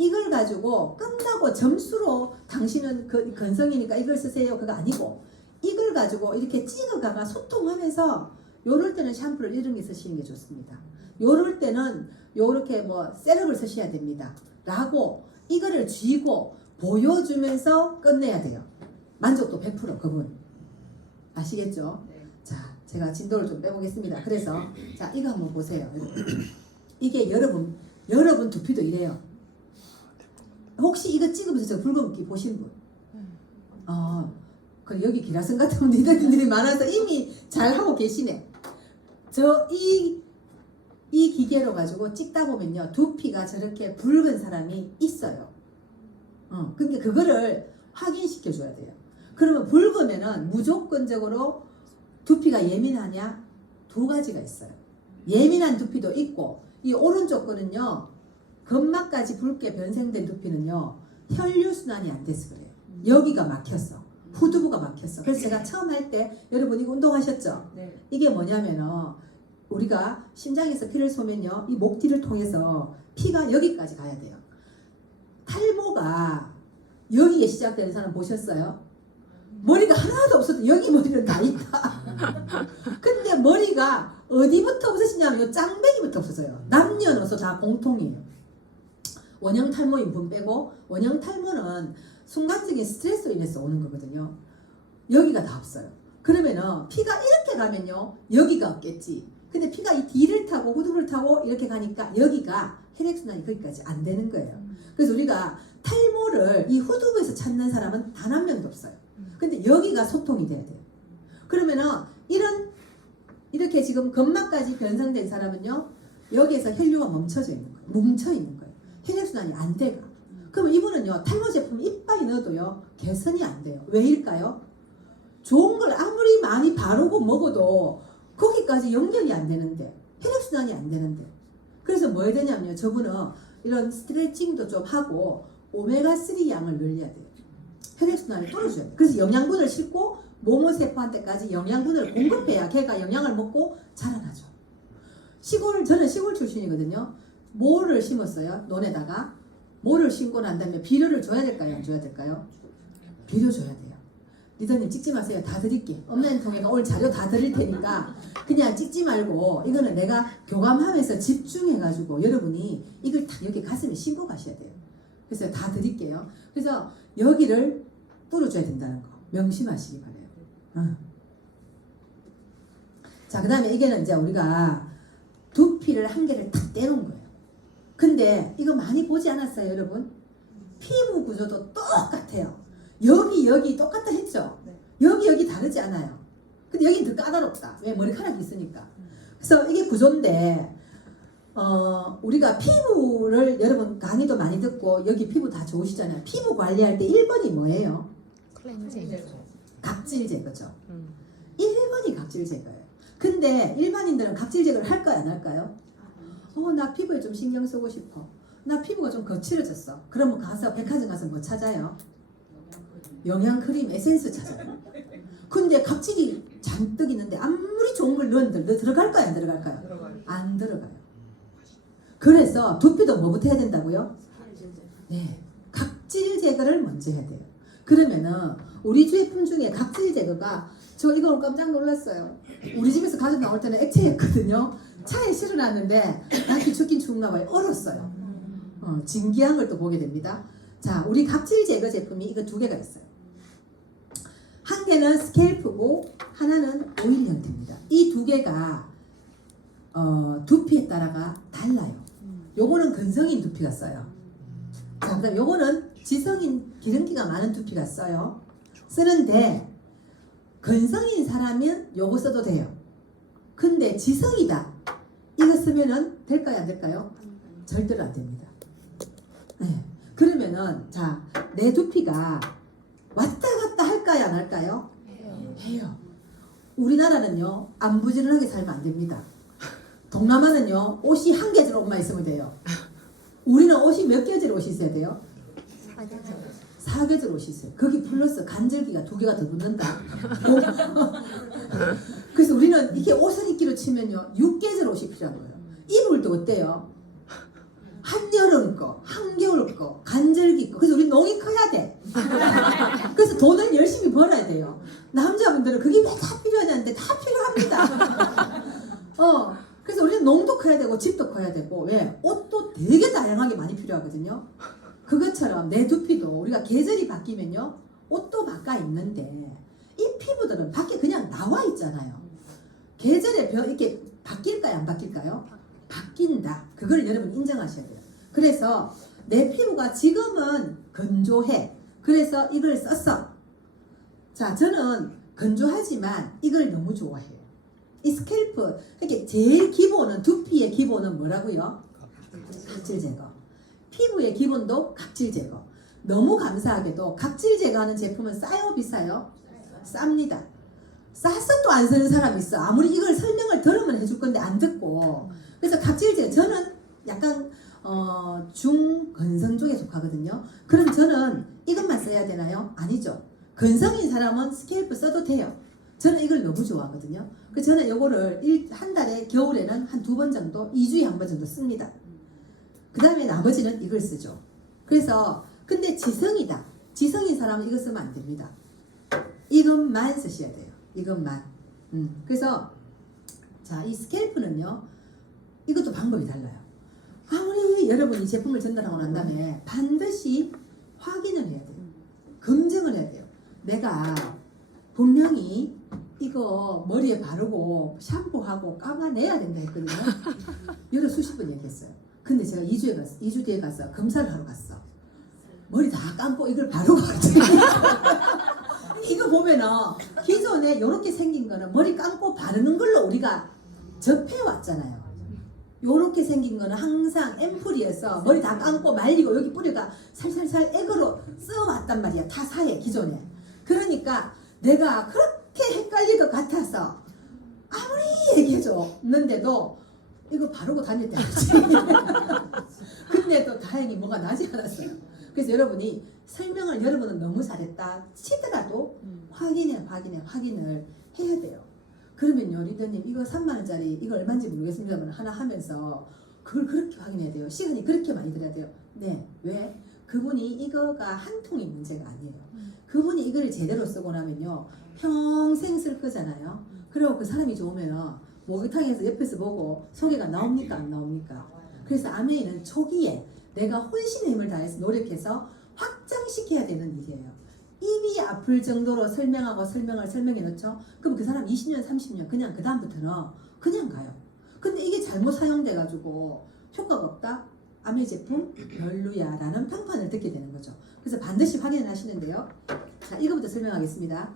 이걸 가지고 끝나고 점수로 당신은 그 건성이니까 이걸 쓰세요 그거 아니고 이걸 가지고 이렇게 찍어가가 소통하면서 요럴 때는 샴푸를 이런 게 쓰시는 게 좋습니다. 요럴 때는 요렇게 뭐 세럼을 쓰셔야 됩니다. 라고 이거를 쥐고 보여주면서 끝내야 돼요. 만족도 100% 그분. 아시겠죠? 네. 자, 제가 진도를 좀 빼보겠습니다. 그래서 자, 이거 한번 보세요. 이게 여러분 두피도 이래요. 혹시 이거 찍으면서 저 붉은기 보신 분? 그래 여기 기라성 같은 분들이 많아서 이미 잘 하고 계시네. 이 기계로 가지고 찍다 보면요 두피가 저렇게 붉은 사람이 있어요. 그러니까 그거를 확인시켜 줘야 돼요. 그러면 붉으면은 무조건적으로 두피가 예민하냐? 두 가지가 있어요. 예민한 두피도 있고 이 오른쪽 거는요 점막까지 붉게 변생된 두피는요 혈류순환이 안 돼서 그래요. 여기가 막혔어. 후두부가 막혔어. 그래서 제가 처음 할 때 여러분 이거 운동하셨죠? 네. 이게 뭐냐면은 우리가 심장에서 피를 쏘면요 이 목 뒤를 통해서 피가 여기까지 가야 돼요. 탈모가 여기에 시작되는 사람 보셨어요? 머리가 하나도 없어도 여기 머리는 다 있다. 근데 머리가 어디부터 없어지냐면 요 짱배기부터 없어져요. 남녀노소 다 공통이에요. 원형 탈모인 분 빼고 원형 탈모는 순간적인 스트레스로 인해서 오는 거거든요. 여기가 다 없어요. 그러면은 피가 이렇게 가면요 여기가 없겠지. 근데 피가 이 뒤를 타고 후두를 타고 이렇게 가니까 여기가 혈액순환이 거기까지 안 되는 거예요. 그래서 우리가 탈모를 이 후두부에서 찾는 사람은 단 한 명도 없어요. 근데 여기가 소통이 돼야 돼요. 그러면은 이렇게 지금 점막까지 변성된 사람은요 여기에서 혈류가 멈춰져 있는 거예요. 뭉쳐 있는 거예요. 혈액순환이 안 돼가. 그러면 이분은요 탈모 제품 이빨이 넣어도요 개선이 안 돼요. 왜일까요? 좋은 걸 아무리 많이 바르고 먹어도 거기까지 연결이 안 되는데 혈액순환이 안 되는데 그래서 뭐 해야 되냐면요 저분은 이런 스트레칭도 좀 하고 오메가3 양을 늘려야 돼요. 혈액순환을 뚫어줘야 돼요. 그래서 영양분을 싣고 모모세포한테까지 영양분을 공급해야 걔가 영양을 먹고 자라나죠. 저는 시골 출신이거든요. 모를 심었어요. 논에다가 모를 심고 난 다음에 비료를 줘야 될까요? 안 줘야 될까요? 비료 줘야 돼요. 리더님 찍지 마세요. 다 드릴게. 온라인 통해서 오늘 자료 다 드릴 테니까 그냥 찍지 말고 이거는 내가 교감하면서 집중해가지고 여러분이 이걸 다 여기 가슴에 심고 가셔야 돼요. 그래서 다 드릴게요. 그래서 여기를 뚫어줘야 된다는 거 명심하시기 바래요. 자, 그 다음에 이게는 이제 우리가 두피를 한 개를 탁 떼놓은 거예요. 근데 이거 많이 보지 않았어요, 여러분? 피부 구조도 똑같아요. 여기 똑같다 했죠? 네. 여기 다르지 않아요. 근데 여기는 더 까다롭다. 왜? 머리카락이 있으니까. 그래서 이게 구조인데 우리가 피부를 여러분 강의도 많이 듣고 여기 피부 다 좋으시잖아요. 피부 관리할 때 1번이 뭐예요? 클렌징. 각질 제거죠. 1번이 각질 제거예요. 근데 일반인들은 각질 제거를 할까요? 안 할까요? 나 피부에 좀 신경 쓰고 싶어. 나 피부가 좀 거칠어졌어. 그러면 가서 백화점 가서 뭐 찾아요? 영양크림, 에센스 찾아요. 근데 각질이 잔뜩 있는데 아무리 좋은 걸 넣었는데 들어갈까요? 안 들어갈까요? 들어가요. 안 들어가요. 그래서 두피도 뭐부터 해야 된다고요? 네, 각질 제거를 먼저 해야 돼요. 그러면은 우리 제품 중에 각질 제거가 저 이거 깜짝 놀랐어요. 우리 집에서 가져 나올 때는 액체였거든요. 차에 실어놨는데 날씨 춥긴 추운가 봐요. 얼었어요. 진기한 걸 또 보게 됩니다. 자, 우리 각질 제거 제품이 이거 두 개가 있어요. 한 개는 스케일프고 하나는 오일 형태입니다. 이 두 개가 두피에 따라가 달라요. 요거는 근성인 두피가 써요. 자, 그다음 요거는 지성인 기름기가 많은 두피가 써요. 쓰는데 근성인 사람은 요거 써도 돼요. 근데 지성이다. 이거 쓰면은 될까요? 안 될까요? 절대로 안 됩니다. 네. 그러면은 자, 내 두피가 왔다 갔다 할까요? 안 할까요? 해요. 우리나라는요 안 부지런하게 살면 안 됩니다. 동남아는요 옷이 한 계절 옷만 있으면 돼요. 우리는 옷이 몇 계절 옷이 있어야 돼요? 4계절 옷이 있어요. 거기 플러스 간절기가 2개가 더 붙는다. 그래서 우리는 이게 옷을 입기로 치면요 6계절 옷이 필요한 거예요. 이불도 어때요? 한여름 거, 한겨울 거, 간절기 거. 그래서 우리 농이 커야 돼. 그래서 돈을 열심히 벌어야 돼요. 남자분들은 그게 왜 다 필요하냐는데 다 필요합니다. 그래서 우리는 농도 커야 되고 집도 커야 되고 왜? 옷도 되게 다양하게 많이 필요하거든요. 그것처럼 내 두피도 우리가 계절이 바뀌면요 옷도 바꿔 입는데 이 피부들은 밖에 그냥 나와 있잖아요. 계절에 이렇게 바뀔까요? 안 바뀔까요? 바뀐다. 그걸 여러분 인정하셔야 돼요. 그래서 내 피부가 지금은 건조해. 그래서 이걸 썼어. 자, 저는 건조하지만 이걸 너무 좋아해요. 이 스캘프, 이렇게 제일 기본은, 두피의 기본은 뭐라고요? 각질 제거. 피부의 기본도 각질 제거. 너무 감사하게도 각질 제거하는 제품은 싸요, 비싸요? 쌉니다. 싸서 또 안 쓰는 사람이 있어. 아무리 이걸 설명을 들으면 해줄 건데 안 듣고. 그래서 각질 제거, 저는 약간 중건성 쪽에 속하거든요. 그럼 저는 이것만 써야 되나요? 아니죠. 건성인 사람은 스캘프 써도 돼요. 저는 이걸 너무 좋아하거든요. 그래서 저는 이거를 한 달에 겨울에는 한 2번 정도, 2주에 한 번 정도 씁니다. 그 다음에 나머지는 이걸 쓰죠. 그래서 근데 지성이다. 지성인 사람은 이거 쓰면 안 됩니다. 이것만 쓰셔야 돼요. 이것만. 그래서 자, 이 스캘프는요. 이것도 방법이 달라요. 아무리 여러분이 제품을 전달하고 난 다음에 반드시 확인을 해야 돼요. 검증을 해야 돼요. 내가 분명히 이거 머리에 바르고 샴푸하고 감아내야 된다 했거든요. 여러 수십 번 얘기했어요. 근데 제가 2주 뒤에 가서 검사를 하러 갔어. 머리 다 감고 이걸 바르고 왔더니 이거 보면은 기존에 이렇게 생긴 거는 머리 감고 바르는 걸로 우리가 접해왔잖아요. 요렇게 생긴 거는 항상 앰플이어서 머리 다 감고 말리고 여기 뿌리가 살살살 액으로 써왔단 말이야. 타사에 기존에. 그러니까 내가 그렇게 헷갈릴 것 같아서 아무리 얘기해줬는데도 이거 바르고 다닐 때 알지. 근데도 다행히 뭐가 나지 않았어요. 그래서 여러분이 설명을 여러분은 너무 잘했다 치더라도 확인을 해야 돼요. 그러면요, 리더님 이거 3만원짜리 이거 얼마인지 모르겠습니다만 하나 하면서 그걸 그렇게 확인해야 돼요. 시간이 그렇게 많이 들어야 돼요. 네, 왜? 그분이 이거가 한 통이 문제가 아니에요. 그분이 이걸 제대로 쓰고 나면요 평생 쓸 거잖아요. 그리고 그 사람이 좋으면 목욕탕에서 옆에서 보고 소개가 나옵니까 안 나옵니까? 그래서 아메이는 초기에 내가 혼신의 힘을 다해서 노력해서 확장시켜야 되는 일이에요. 입이 아플 정도로 설명해 놓죠. 그럼 그 사람 20년 30년 그냥 그 다음부터는 그냥 가요. 근데 이게 잘못 사용돼 가지고 효과가 없다? 아메이 제품 별로야 라는 평판을 듣게 되는 거죠. 그래서 반드시 확인을 하시는데요. 자, 이거부터 설명하겠습니다.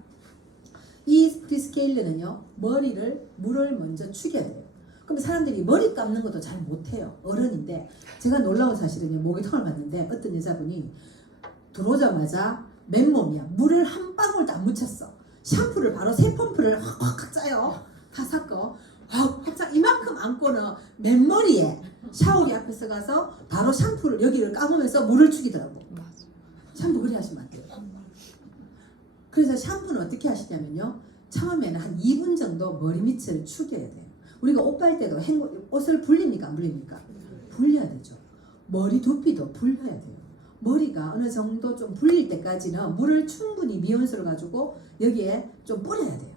이 프리스케일러는요 물을 먼저 축여야 돼요. 그럼 사람들이 머리 감는 것도 잘 못해요. 어른인데 제가 놀라운 사실은요, 목욕탕을 갔는데 어떤 여자분이 들어오자마자 맨몸이야. 물을 한 방울도 안 묻혔어. 샴푸를 바로 3펌프를 확 짜요. 다 샀고 확 이만큼 안고는 맨머리에 샤워기 앞에서 가서 바로 샴푸를 여기를 감으면서 물을 축이더라고. 샴푸 그래 하시면 안 돼요. 그래서 샴푸는 어떻게 하시냐면요, 처음에는 한 2분 정도 머리 밑을 축여야 돼요. 우리가 옷 빨 때도 옷을 불립니까 안 불립니까? 불려야 되죠. 머리 두피도 불려야 돼요. 머리가 어느 정도 좀 불릴 때까지는 물을 충분히 미온수를 가지고 여기에 좀 뿌려야 돼요.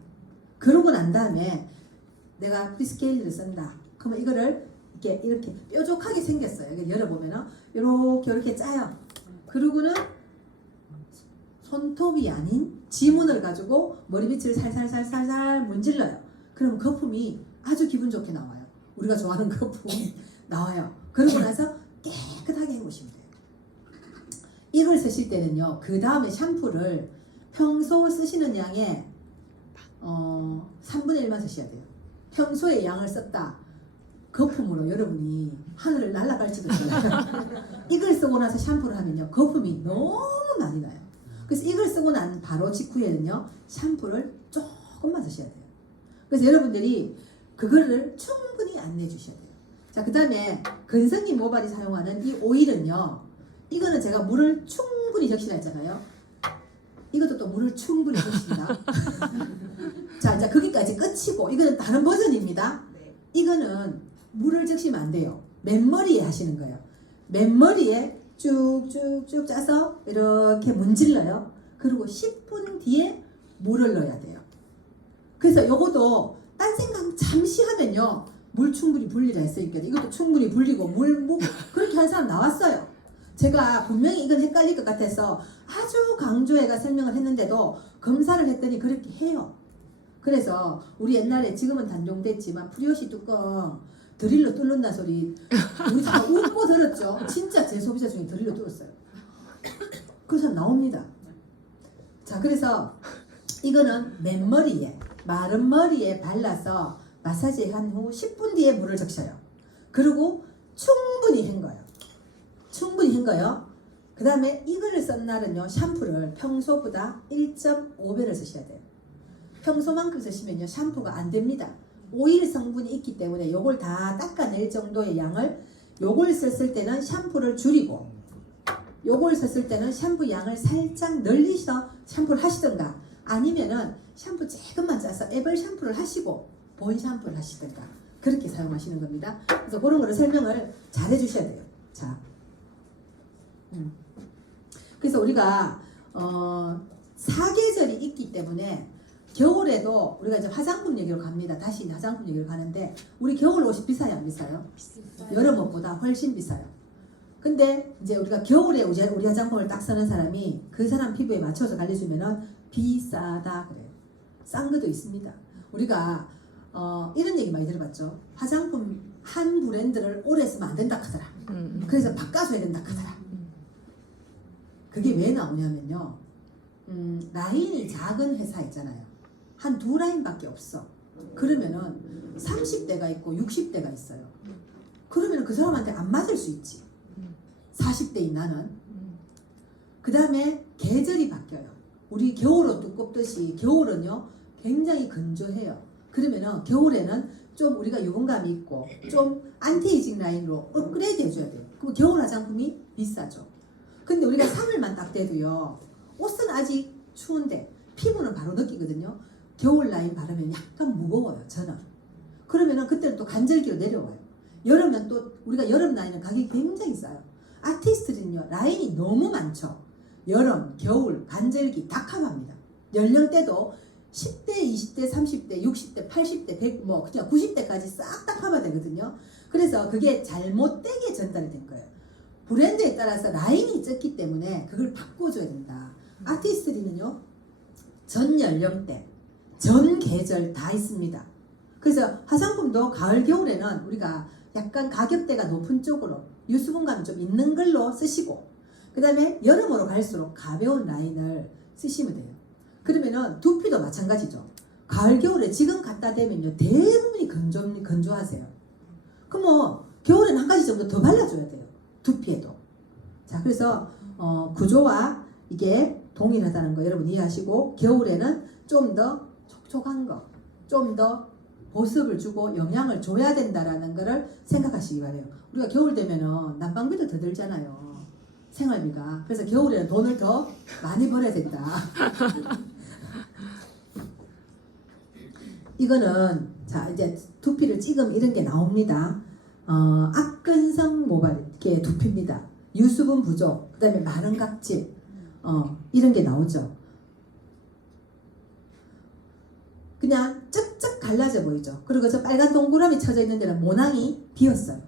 그러고 난 다음에 내가 프리스케일러를 쓴다. 그러면 이거를 이렇게 뾰족하게 생겼어요. 이거 열어보면은 이렇게 짜요. 그러고는 손톱이 아닌 지문을 가지고 머리 밑을 살살 문질러요. 그럼 거품이 아주 기분 좋게 나와요. 우리가 좋아하는 거품이 나와요. 그러고 나서 깨끗하게 해보시면 돼요. 이걸 쓰실 때는요, 그 다음에 샴푸를 평소 쓰시는 양의 3분의 1만 쓰셔야 돼요. 평소에 양을 썼다. 거품으로 여러분이 하늘을 날아갈지도 몰라요. 이걸 쓰고 나서 샴푸를 하면요, 거품이 너무 많이 나요. 그래서 이걸 쓰고 난 바로 직후에는요, 샴푸를 조금만 쓰셔야 돼요. 그래서 여러분들이 그거를 충분히 안내해 주셔야 돼요. 자, 그 다음에 건성님 모발이 사용하는 이 오일은요, 이거는 제가 물을 충분히 적시라 했잖아요. 이것도 또 물을 충분히 적십니다. 자, 이제 거기까지 끝이고, 이거는 다른 버전입니다. 이거는 물을 적시면 안 돼요. 맨머리에 하시는 거예요. 맨머리에 쭉쭉쭉 짜서 이렇게 문질러요. 그리고 10분 뒤에 물을 넣어야 돼요. 그래서 요것도 딴 생각 잠시 하면요, 물 충분히 불리라 했으니까 이것도 충분히 불리고 물 그렇게 한 사람 나왔어요. 제가 분명히 이건 헷갈릴 것 같아서 아주 강조해가 설명을 했는데도 검사를 했더니 그렇게 해요. 그래서 우리 옛날에, 지금은 단종됐지만 프리오시 뚜껑 드릴로 뚫는다 소리 우리 다 웃고 들었죠. 진짜 제 소비자 중에 드릴로 뚫었어요. 그 사람 나옵니다. 자, 그래서 이거는 맨머리에, 마른 머리에 발라서 마사지 한 후 10분 뒤에 물을 적셔요. 그리고 충분히 헹궈요. 충분히 헹궈요. 그 다음에 이거를 쓴 날은요, 샴푸를 평소보다 1.5배를 쓰셔야 돼요. 평소만큼 쓰시면요, 샴푸가 안 됩니다. 오일 성분이 있기 때문에 요걸 다 닦아낼 정도의 양을, 요걸 썼을 때는 샴푸를 줄이고, 요걸 썼을 때는 샴푸 양을 살짝 늘리셔 샴푸를 하시던가, 아니면은 샴푸 조금만 짜서 애벌 샴푸를 하시고 본 샴푸를 하시던가, 그렇게 사용하시는 겁니다. 그래서 그런 거를 설명을 잘 해주셔야 돼요. 자, 그래서 우리가 사계절이 있기 때문에 겨울에도 우리가 이제 화장품 얘기로 갑니다. 다시 화장품 얘기로 가는데, 우리 겨울 옷이 비싸요, 안 비싸요? 여름 옷보다 훨씬 비싸요. 근데 이제 우리가 겨울에 우리 화장품을 딱 쓰는 사람이 그 사람 피부에 맞춰서 갈려주면은 비싸다 그래요. 싼 것도 있습니다. 우리가 이런 얘기 많이 들어봤죠. 화장품 한 브랜드를 오래 쓰면 안 된다 하더라. 그래서 바꿔줘야 된다 하더라. 그게 왜 나오냐면요, 라인이 작은 회사 있잖아요. 한 두 라인밖에 없어. 그러면은 30대가 있고 60대가 있어요. 그러면 그 사람한테 안 맞을 수 있지. 40대인 나는. 그 다음에 계절이 바뀌어요. 우리 겨울옷 두껍듯이 겨울은요 굉장히 건조해요. 그러면은 겨울에는 좀 우리가 유분감이 있고 좀 안티에이징 라인으로 업그레이드 해줘야 돼요. 그럼 겨울 화장품이 비싸죠. 근데 우리가 3일만 딱 돼도요, 옷은 아직 추운데 피부는 바로 느끼거든요. 겨울 라인 바르면 약간 무거워요, 저는. 그러면은 그때는 또 간절기로 내려와요. 여름은 또 우리가 여름 라인은 가격이 굉장히 싸요. 아티스트들은요 라인이 너무 많죠. 여름, 겨울, 간절기 다 커버합니다. 연령대도 10대, 20대, 30대, 60대, 80대, 100, 뭐 그냥 90대까지 싹 다 커버되거든요. 그래서 그게 잘못되게 전달이 된 거예요. 브랜드에 따라서 라인이 적기 때문에 그걸 바꿔줘야 된다. 아티스트들은요 전 연령대, 전 계절 다 있습니다. 그래서 화장품도 가을, 겨울에는 우리가 약간 가격대가 높은 쪽으로 유수분감이 좀 있는 걸로 쓰시고, 그 다음에 여름으로 갈수록 가벼운 라인을 쓰시면 돼요. 그러면은 두피도 마찬가지죠. 가을, 겨울에 지금 갖다 대면요 대부분이 건조하세요. 그럼 뭐 겨울에는 한 가지 정도 더 발라줘야 돼요, 두피에도. 자, 그래서 구조와 이게 동일하다는 거 여러분 이해하시고, 겨울에는 좀 더 촉촉한 거, 좀 더 보습을 주고 영양을 줘야 된다라는 거를 생각하시기 바래요. 우리가 겨울 되면은 난방비도 더 들잖아요, 생활비가. 그래서 겨울에는 돈을 더 많이 벌어야 된다. 이거는 자 이제 두피를 찍으면 이런 게 나옵니다. 악근성 모발 이렇게 두피입니다. 유수분 부족, 그 다음에 마른 각질, 이런 게 나오죠. 그냥 쩍쩍 갈라져 보이죠. 그리고 저 빨간 동그라미 쳐져 있는 데는 모낭이 비었어요.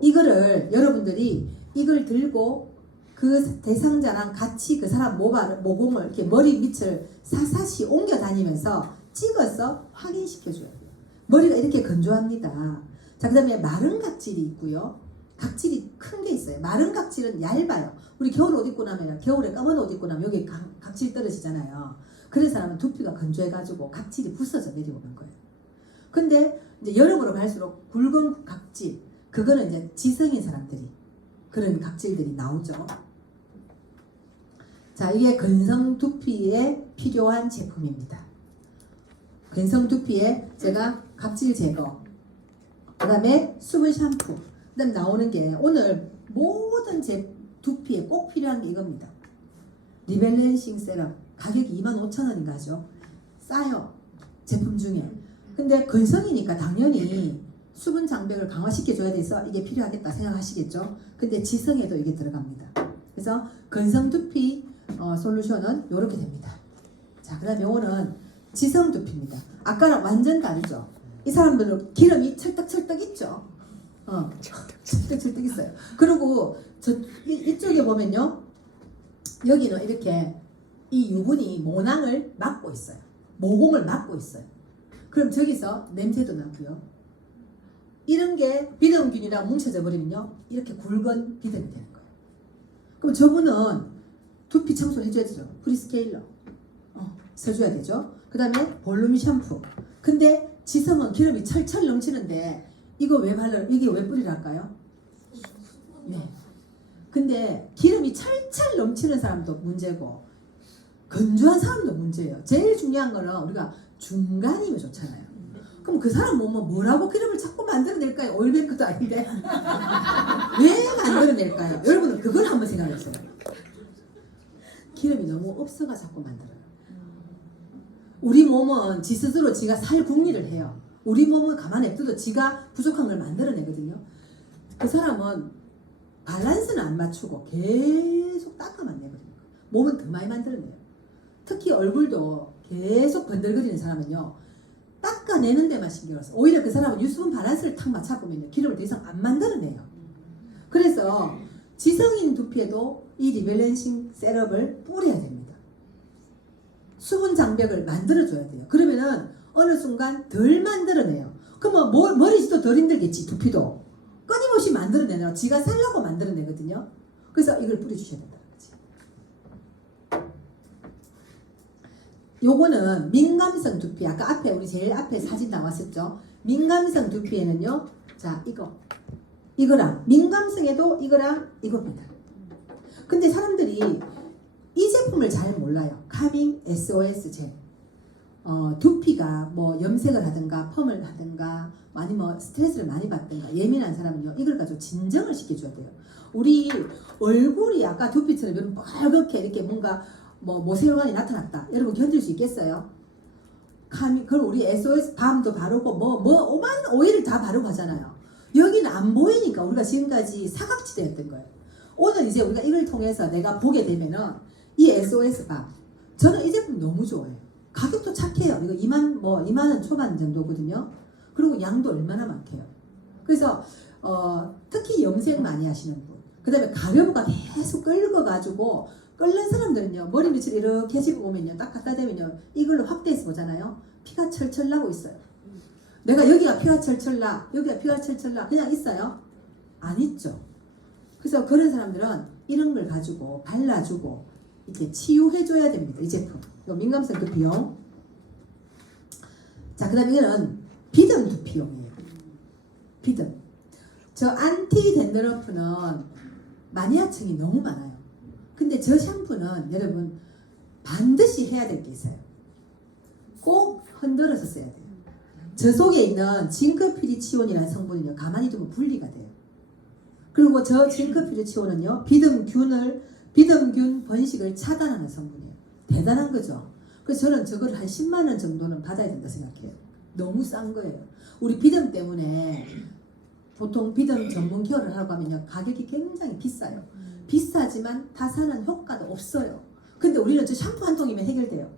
이거를 여러분들이 이걸 들고 그 대상자랑 같이 그 사람 모공을 이렇게 머리 밑을 사사시 옮겨 다니면서 찍어서 확인시켜줘야 돼요. 머리가 이렇게 건조합니다. 자, 그 다음에 마른 각질이 있고요. 각질이 큰 게 있어요. 마른 각질은 얇아요. 우리 겨울 옷 입고 나면, 겨울에 검은 옷 입고 나면 여기 각질 떨어지잖아요. 그런 사람은 두피가 건조해가지고 각질이 부서져 내려오는 거예요. 근데 이제 여름으로 갈수록 붉은 각질, 그거는 이제 지성인 사람들이 그런 각질들이 나오죠. 자, 이게 건성 두피에 필요한 제품입니다. 건성 두피에 제가 각질 제거, 그 다음에 수분 샴푸, 그 다음에 나오는 게 오늘 모든 제 두피에 꼭 필요한 게 이겁니다. 리밸런싱 세럼, 가격이 25,000원인가 하죠. 싸요, 제품 중에. 근데 건성이니까 당연히 수분 장벽을 강화시켜줘야 돼서 이게 필요하겠다 생각하시겠죠. 근데 지성에도 이게 들어갑니다. 그래서 건성 두피 솔루션은 이렇게 됩니다. 자, 그다음에 요거는 지성 두피입니다. 아까랑 완전 다르죠. 이 사람들은 기름이 철떡철떡 있죠. 철떡철떡 있어요. 그리고 이쪽에 보면요, 여기는 이렇게 이 유분이 모낭을 막고 있어요. 모공을 막고 있어요. 그럼 저기서 냄새도 나고요. 이런 게 비듬균이랑 뭉쳐져 버리면요, 이렇게 굵은 비듬이 되는 거예요. 그럼 저분은 두피 청소를 해줘야 되죠. 프리스케일러 써줘야 되죠. 그 다음에 볼륨 샴푸. 근데 지성은 기름이 철철 넘치는데 이거 왜 이게 왜 뿌리랄까요? 네. 근데 기름이 철철 넘치는 사람도 문제고 건조한 사람도 문제예요. 제일 중요한 거는 우리가 중간이면 좋잖아요. 그럼 그 사람 몸은 뭐라고 기름을 자꾸 만들어낼까요? 오일뱅크도 아닌데 왜 만들어낼까요? 여러분은 그걸 한번 생각해보세요. 기름이 너무 없어가 자꾸 만들어요. 우리 몸은 지 스스로 지가 살 궁리를 해요. 우리 몸은 가만히 냅둬도 지가 부족한 걸 만들어내거든요. 그 사람은 밸런스는 안 맞추고 계속 닦아만 내버려요. 몸은 더 많이 만들어내요. 특히 얼굴도 계속 번들거리는 사람은요, 닦아내는 데만 신경을 써요. 오히려 그 사람은 유수분 밸런스를 탁 맞춰보면 기름을 더 이상 안 만들어내요. 그래서 지성인 두피에도 이 리밸런싱 셋업을 뿌려야 됩니다. 수분 장벽을 만들어줘야 돼요. 그러면은 어느 순간 덜 만들어내요. 그럼 뭐 머리도 덜 힘들겠지. 두피도 끊임없이 만들어내요. 지가 살라고 만들어내거든요. 그래서 이걸 뿌려주셔야 된다는 거지. 요거는 민감성 두피. 아까 앞에 우리 제일 앞에 사진 나왔었죠. 민감성 두피에는요, 자 이거랑 민감성에도 이거랑 이겁니다. 근데 사람들이 이 제품을 잘 몰라요. 카밍 SOS 젤. 두피가 뭐 염색을 하든가 펌을 하든가 아니면 뭐 스트레스를 많이 받든가 예민한 사람은요, 이걸 가지고 진정을 시켜줘야 돼요. 우리 얼굴이 아까 두피처럼 여러분 빨갛게 이렇게 뭔가 뭐 모세혈관이 나타났다. 여러분 견딜 수 있겠어요? 그럼 우리 SOS 밤도 바르고 뭐 오만 오일을 다 바르고 하잖아요. 여기는 안 보이니까 우리가 지금까지 사각지대였던 거예요. 오늘 이제 우리가 이걸 통해서 내가 보게 되면은 이 SOS 밤, 저는 이 제품 너무 좋아해요. 가격도 착해요. 이거 2만 원 초반 정도거든요. 그리고 양도 얼마나 많게요. 그래서 특히 염색 많이 하시는 분, 그 다음에 가려부가 계속 끓어가지고 끓는 사람들은요, 머리 밑을 이렇게 집어보면요, 딱 갖다 대면요, 이걸로 확대해서 보잖아요. 피가 철철 나고 있어요. 내가 여기가 피가 철철 나, 여기가 피가 철철 나, 그냥 있어요? 안 있죠. 그래서 그런 사람들은 이런 걸 가지고 발라주고 이렇게 치유해줘야 됩니다. 이 제품. 이 민감성 두피용. 자, 그 다음에 이거는 비듬 두피용이에요. 비듬. 저 안티 댄드러프는 마니아층이 너무 많아요. 근데 저 샴푸는 여러분 반드시 해야 될 게 있어요. 꼭 흔들어서 써야 돼요. 저 속에 있는 징크피리치온이라는 성분은요, 가만히 두면 분리가 돼요. 그리고 저 징크피리치온은요, 비듬균 번식을 차단하는 성분이에요. 대단한 거죠. 그래서 저는 저걸 한 10만 원 정도는 받아야 된다 생각해요. 너무 싼 거예요. 우리 비듬 때문에 보통 비듬 전문 케어를 하라고 하면요, 가격이 굉장히 비싸요. 비싸지만 다산한 효과도 없어요. 근데 우리는 저 샴푸 한 통이면 해결돼요.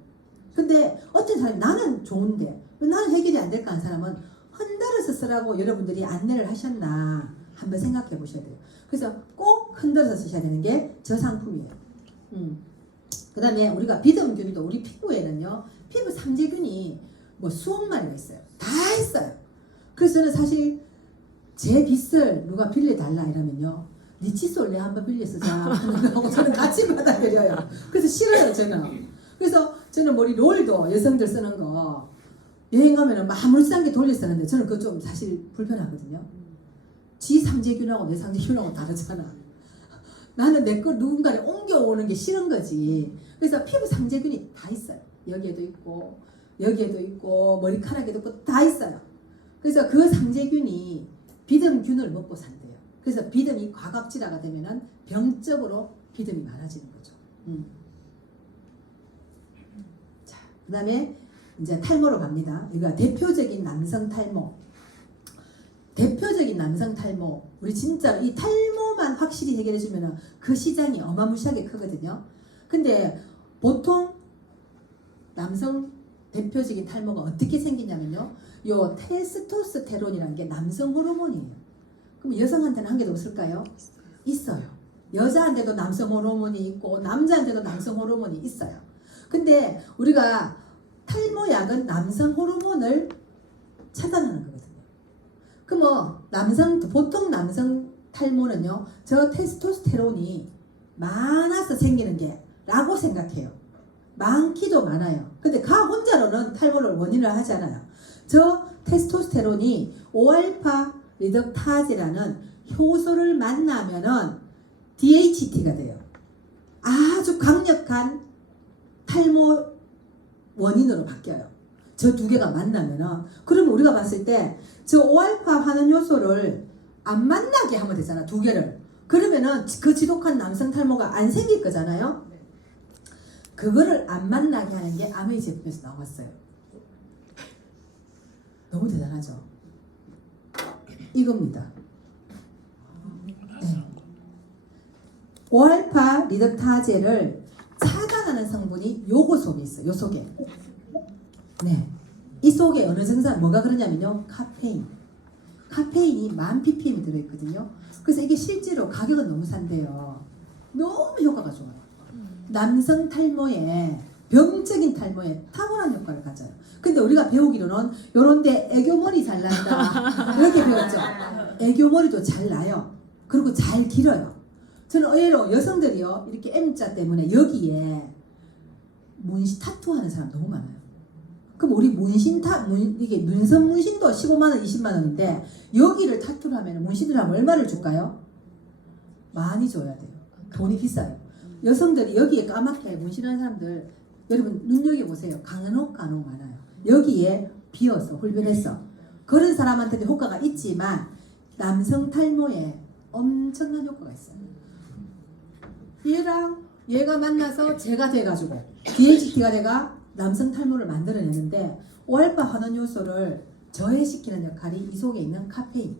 근데 어떤 사람이 나는 좋은데 왜 나는 해결이 안 될까 하는 사람은 흔들어서 쓰라고 여러분들이 안내를 하셨나 한번 생각해 보셔야 돼요. 그래서 꼭 흔들어서 쓰셔야 되는 게 저 상품이에요. 그 다음에 우리가 비듬균도 우리 피부에는요, 피부 삼재균이 뭐 수억 마리가 있어요. 다 있어요. 그래서 저는 사실 제 빗을 누가 빌려달라 이러면요, 니 칫솔 내가 한번 빌려 쓰자 하고 저는 같이 받아들여요. 그래서 싫어요, 저는. 그래서 저는 머리 롤도 여성들 쓰는 거 여행 가면은 아무리 싼 게 돌려 쓰는데 저는 그거 좀 사실 불편하거든요. 지 삼재균하고 내 삼재균하고 다르잖아. 나는 내 걸 누군가에 옮겨오는 게 싫은 거지. 그래서 피부 삼재균이 다 있어요. 여기에도 있고 여기에도 있고 머리카락에도 있고 다 있어요. 그래서 그 삼재균이 비듬균을 먹고 산대요. 그래서 비듬이 과각질화가 되면은 병적으로 비듬이 많아지는 거죠. 자, 그 다음에 이제 탈모로 갑니다. 이거 대표적인 남성 탈모. 대표적인 남성 탈모. 우리 진짜로 이 탈모만 요것만 확실히 해결해주면 그 시장이 어마무시하게 크거든요. 근데 보통 남성 대표적인 탈모가 어떻게 생기냐면요. 요 테스토스테론이라는 게 남성 호르몬이에요. 그럼 여성한테는 한 개도 없을까요? 있어요. 여자한테도 남성 호르몬이 있고 남자한테도 남성 호르몬이 있어요. 근데 우리가 탈모약은 남성 호르몬을 차단하는 거거든요. 그럼 보통 남성 탈모는요, 저 테스토스테론이 많아서 생기는 게 라고 생각해요. 많기도 많아요. 근데 가 혼자로는 탈모를 원인을 하지 않아요. 저 테스토스테론이 5알파 리덕타제라는 효소를 만나면은 DHT가 돼요. 아주 강력한 탈모 원인으로 바뀌어요. 저 두 개가 만나면은. 그러면 우리가 봤을 때 저 5알파 하는 효소를 안 만나게 하면 되잖아. 두 개를. 그러면은 그 지독한 남성 탈모가 안 생길 거잖아요. 그거를 안 만나게 하는 게 아메이 제품에서 나왔어요. 너무 대단하죠? 이겁니다. 네. 5알파 리덕타제를 차단하는 성분이 요거 속에 있어요. 요 속에. 네. 이 속에 어느 증상 뭐가 그러냐면요. 카페인. 카페인이 10,000ppm이 들어있거든요. 그래서 이게 실제로 가격은 너무 싼데요. 너무 효과가 좋아요. 남성 탈모에 병적인 탈모에 탁월한 효과를 가져요. 근데 우리가 배우기로는 요런데 애교머리 잘 난다 이렇게 배웠죠. 애교머리도 잘 나요. 그리고 잘 길어요. 저는 의외로 여성들이요 이렇게 M자 때문에 여기에 문신 타투하는 사람 너무 많아요. 그럼 우리 이게 눈썹 문신도 15만원 20만원인데 여기를 타투를 하면 문신을 하면 얼마를 줄까요? 많이 줘야 돼요. 돈이 비싸요. 여성들이 여기에 까맣게 문신하는 사람들 여러분 눈여겨보세요. 간혹 많아요. 여기에 비어서 홀변해서 그런 사람한테도 효과가 있지만 남성 탈모에 엄청난 효과가 있어요. 얘랑 얘가 만나서 제가 돼가지고 DHT가 돼가 남성 탈모를 만들어내는데 5알파 환원 요소를 저해시키는 역할이 이 속에 있는 카페인.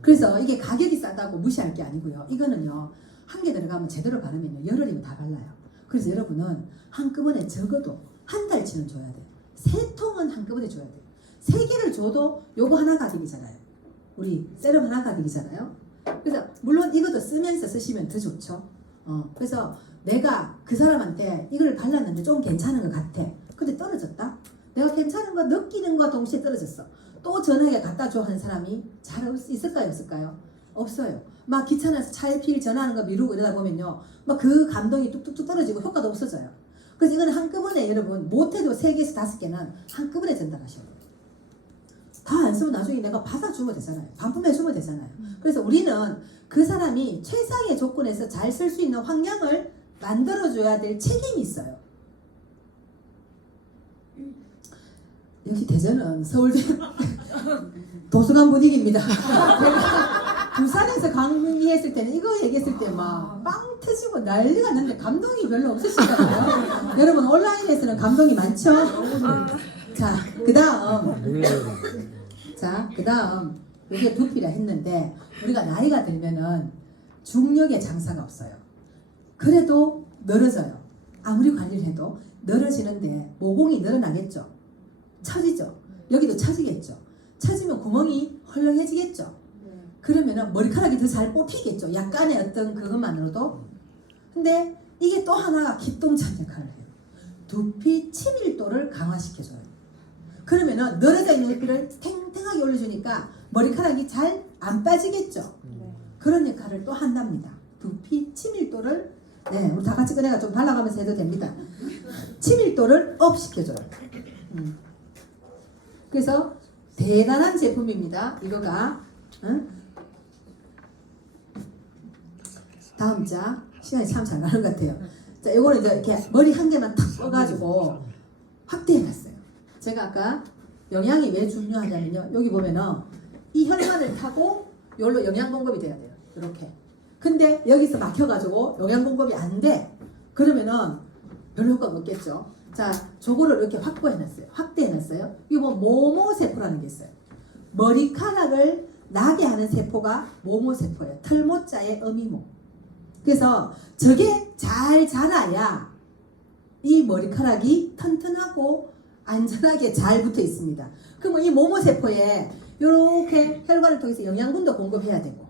그래서 이게 가격이 싸다고 무시할 게 아니고요. 이거는요 한 개 들어가면 제대로 바르면요 열흘이면 다 발라요. 그래서 여러분은 한꺼번에 적어도 한 달치는 줘야 돼요. 3통은 한꺼번에 줘야 돼요. 3개를 줘도 요거 하나 가격이잖아요. 우리 세럼 하나 가격이잖아요. 그래서 물론 이것도 쓰면서 쓰시면 더 좋죠. 그래서 내가 그 사람한테 이걸 발랐는데 좀 괜찮은 것 같아. 근데 떨어졌다. 내가 괜찮은 거 느끼는 거 동시에 떨어졌어. 또 전화기 갖다 줘 하는 사람이 잘 있을까요? 없을까요? 없어요. 막 귀찮아서 차일피일 전화하는 거 미루고 이러다 보면요 막 그 감동이 뚝뚝뚝 떨어지고 효과도 없어져요. 그래서 이건 한꺼번에 여러분 못해도 3개에서 5개는 한꺼번에 전달하셔야 돼요. 다 안 쓰면 나중에 내가 받아주면 되잖아요. 반품해주면 되잖아요. 그래서 우리는 그 사람이 최상의 조건에서 잘 쓸 수 있는 환경을 만들어줘야 될 책임이 있어요. 역시 대전은 서울대 도서관 분위기입니다. 제가 부산에서 강의했을 때는 이거 얘기했을 때 막 빵 터지고 난리가 났는데 감동이 별로 없으시잖아요. 여러분 온라인에서는 감동이 많죠? 자, 그 다음 이게 두피라 했는데 우리가 나이가 들면은 중력의 장사가 없어요. 그래도 늘어져요. 아무리 관리를 해도 늘어지는데 모공이 늘어나겠죠. 처지죠. 여기도 처지겠죠. 처지면 구멍이 헐렁해지겠죠. 그러면은 머리카락이 더 잘 뽑히겠죠. 약간의 어떤 그것만으로도. 근데 이게 또 하나가 기똥찬 역할을 해요. 두피 치밀도를 강화시켜줘요. 그러면은 늘어져 있는 두피를 탱탱하게 올려주니까 머리카락이 잘 안 빠지겠죠. 그런 역할을 또 한답니다. 두피 치밀도를 우리 다 같이 꺼내가 좀 발라가면서 해도 됩니다. 치밀도를 업 시켜줘요. 그래서 대단한 제품입니다. 이거가 다음 자 시간이 참 잘 나는 것 같아요. 자, 이거는 이제 이렇게 머리 한 개만 탁 써가지고 확대해놨어요. 제가 아까 영양이 왜 중요하냐면요. 여기 보면은 이 혈관을 타고 여기로 영양 공급이 돼야 돼요. 이렇게. 근데 여기서 막혀가지고 영양 공급이 안 돼. 그러면은 별로 효과가 없겠죠. 자, 저거를 이렇게 확대해놨어요. 이거 뭐 모모세포라는 게 있어요. 머리카락을 나게 하는 세포가 모모세포예요. 털모자의 어미모. 그래서 저게 잘 자라야 이 머리카락이 튼튼하고 안전하게 잘 붙어 있습니다. 그러면 이 모모세포에 이렇게 혈관을 통해서 영양분도 공급해야 되고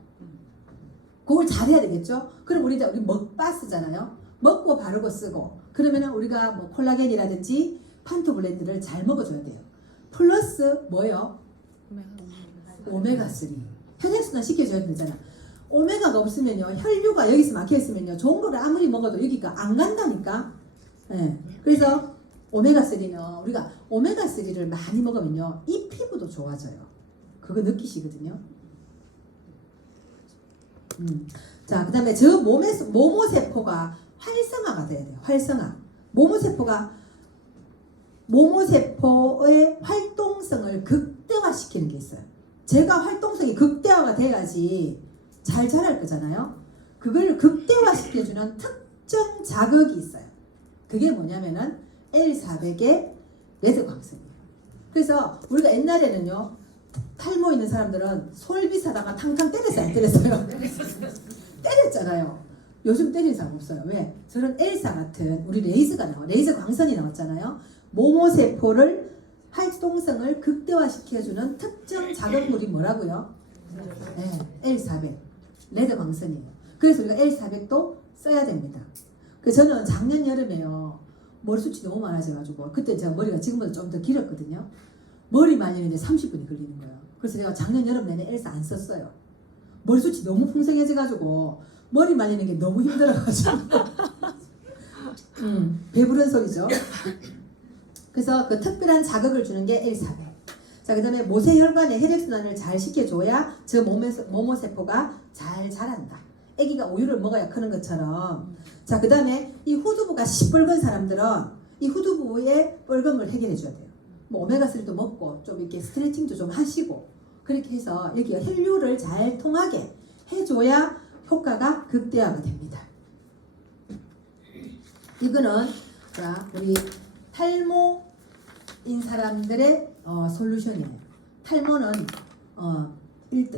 그걸 잘해야 되겠죠. 그럼 우리 먹바 쓰잖아요. 먹고 바르고 쓰고 그러면은 우리가 뭐 콜라겐이라든지 판토 블렌드를 잘 먹어줘야 돼요. 플러스 뭐요? 오메가3 혈액순환 시켜줘야 되잖아. 오메가가 없으면요 혈류가 여기서 막혀있으면요 좋은 거를 아무리 먹어도 여기가 안 간다니까. 예. 그래서 오메가3는 우리가 오메가3를 많이 먹으면요 이 피부도 좋아져요. 그거 느끼시거든요. 자, 그 다음에 저 모모세포가 활성화가 돼야 돼요. 활성화. 모모세포의 활동성을 극대화시키는 게 있어요. 제가 활동성이 극대화가 돼야지 잘 자랄 거잖아요. 그걸 극대화시켜주는 특정 자극이 있어요. 그게 뭐냐면은 L400의 레드 광선이에요. 그래서 우리가 옛날에는요 탈모 있는 사람들은 솔비 사다가 탕탕 때렸어요, 안 때렸어요? 때렸잖아요. 요즘 때리는 사람 없어요. 왜? 저런 엘사 같은 우리 레이저가 나와, 레이저 광선이 나왔잖아요. 모모세포를 활동성을 극대화시켜주는 특정 자극물이 뭐라고요? 네, L400 레드 광선이에요. 그래서 우리가 L400도 써야 됩니다. 저는 작년 여름에요 머리숱이 너무 많아져가지고 그때 제가 머리가 지금보다 좀 더 길었거든요. 머리 말리는데 30분이 걸리는 거예요. 그래서 제가 작년 여름 내내 엘사 안 썼어요. 머리숱이 너무 풍성해져가지고 머리 말리는 게 너무 힘들어가지고 배부른 소리죠. 그래서 그 특별한 자극을 주는 게 L400. 자, 그 다음에 모세혈관의 혈액순환을 잘 시켜줘야 저 모모세포가 잘 자란다. 아기가 우유를 먹어야 크는 것처럼. 자, 그 다음에 이 후두부가 시뻘건 사람들은 이 후두부의 뻘건을 해결해 줘야 돼요. 뭐 오메가3도 먹고 좀 이렇게 스트레칭도 좀 하시고 그렇게 해서 여기가 혈류를 잘 통하게 해줘야 효과가 극대화가 됩니다. 이거는 자 우리 탈모인 사람들의 솔루션이에요. 탈모는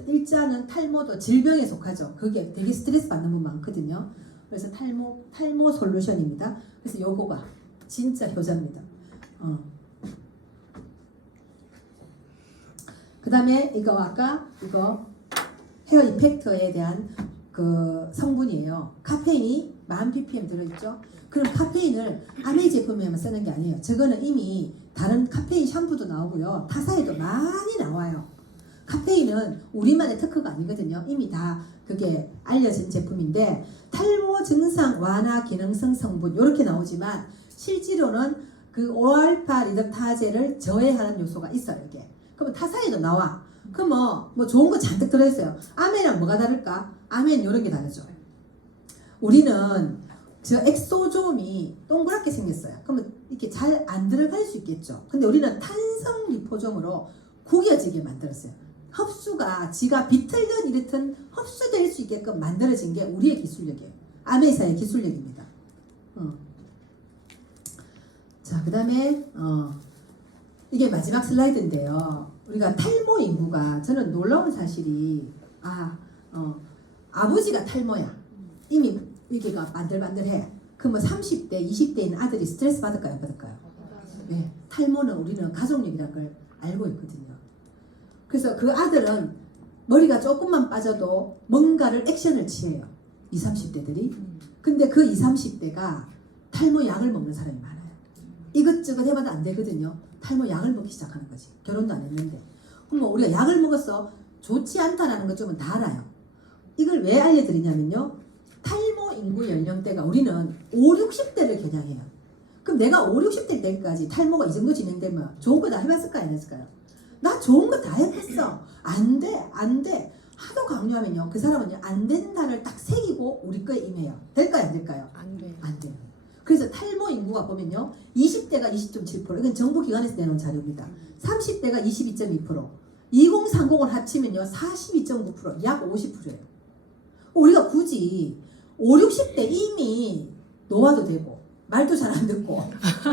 일자는 탈모도 질병에 속하죠. 그게 되게 스트레스 받는 분 많거든요. 그래서 탈모 솔루션입니다. 그래서 요거가 진짜 효자입니다. 그 다음에 이거 아까 이거 헤어 이펙터에 대한 그 성분이에요. 카페인이 1000ppm 들어있죠. 그럼 카페인을 아메이 제품에만 쓰는 게 아니에요. 저거는 이미 다른 카페인 샴푸도 나오고요. 타사에도 많이 나와요. 카페인은 우리만의 특허가 아니거든요. 이미 다 그게 알려진 제품인데 탈모 증상 완화 기능성 성분 이렇게 나오지만 실제로는 그 오알파 리덕타제를 저해하는 요소가 있어요. 이게. 그러면 타사에도 나와. 그럼 뭐 좋은 거 잔뜩 들어있어요. 아메랑 뭐가 다를까? 아메는 이런 게 다르죠. 우리는 저 엑소좀이 동그랗게 생겼어요. 그러면 이렇게 잘 안 들어갈 수 있겠죠. 근데 우리는 탄성 리포좀으로 구겨지게 만들었어요. 흡수가 지가 비틀든 이렇든 흡수될 수 있게끔 만들어진 게 우리의 기술력이에요. 아메이사의 기술력입니다. 자, 그 다음에 이게 마지막 슬라이드인데요. 우리가 탈모 인구가 저는 놀라운 사실이 아버지가 탈모야. 이미 여기가 반들반들해. 그러면 30대, 20대 있는 아들이 스트레스 받을까요? 안 받을까요? 네. 탈모는 우리는 가족력이라는 걸 알고 있거든요. 그래서 그 아들은 머리가 조금만 빠져도 뭔가를 액션을 취해요. 20, 30대들이. 근데 그 20, 30대가 탈모 약을 먹는 사람이 많아요. 이것저것 해봐도 안 되거든요. 탈모 약을 먹기 시작하는 거지. 결혼도 안 했는데. 그럼 우리가 약을 먹어서 좋지 않다라는 것 좀은 다 알아요. 이걸 왜 알려드리냐면요. 탈모 인구 연령대가 우리는 5, 60대를 겨냥해요. 그럼 내가 5, 60대 때까지 탈모가 이 정도 진행되면 좋은 거 다 해봤을까요? 안 했을까요? 나 좋은 거 다 해봤어. 안 돼, 안 돼. 하도 강요하면요. 그 사람은요. 안 된다를 딱 새기고 우리 거에 임해요. 될까요? 안 될까요? 안 돼. 안 돼요. 그래서 탈모 인구가 보면요. 20대가 20.7%. 이건 정부기관에서 내놓은 자료입니다. 30대가 22.2%. 2030을 합치면요. 42.9%. 약 50%예요. 우리가 굳이 5, 60대 이미 노화도 되고 말도 잘 안 듣고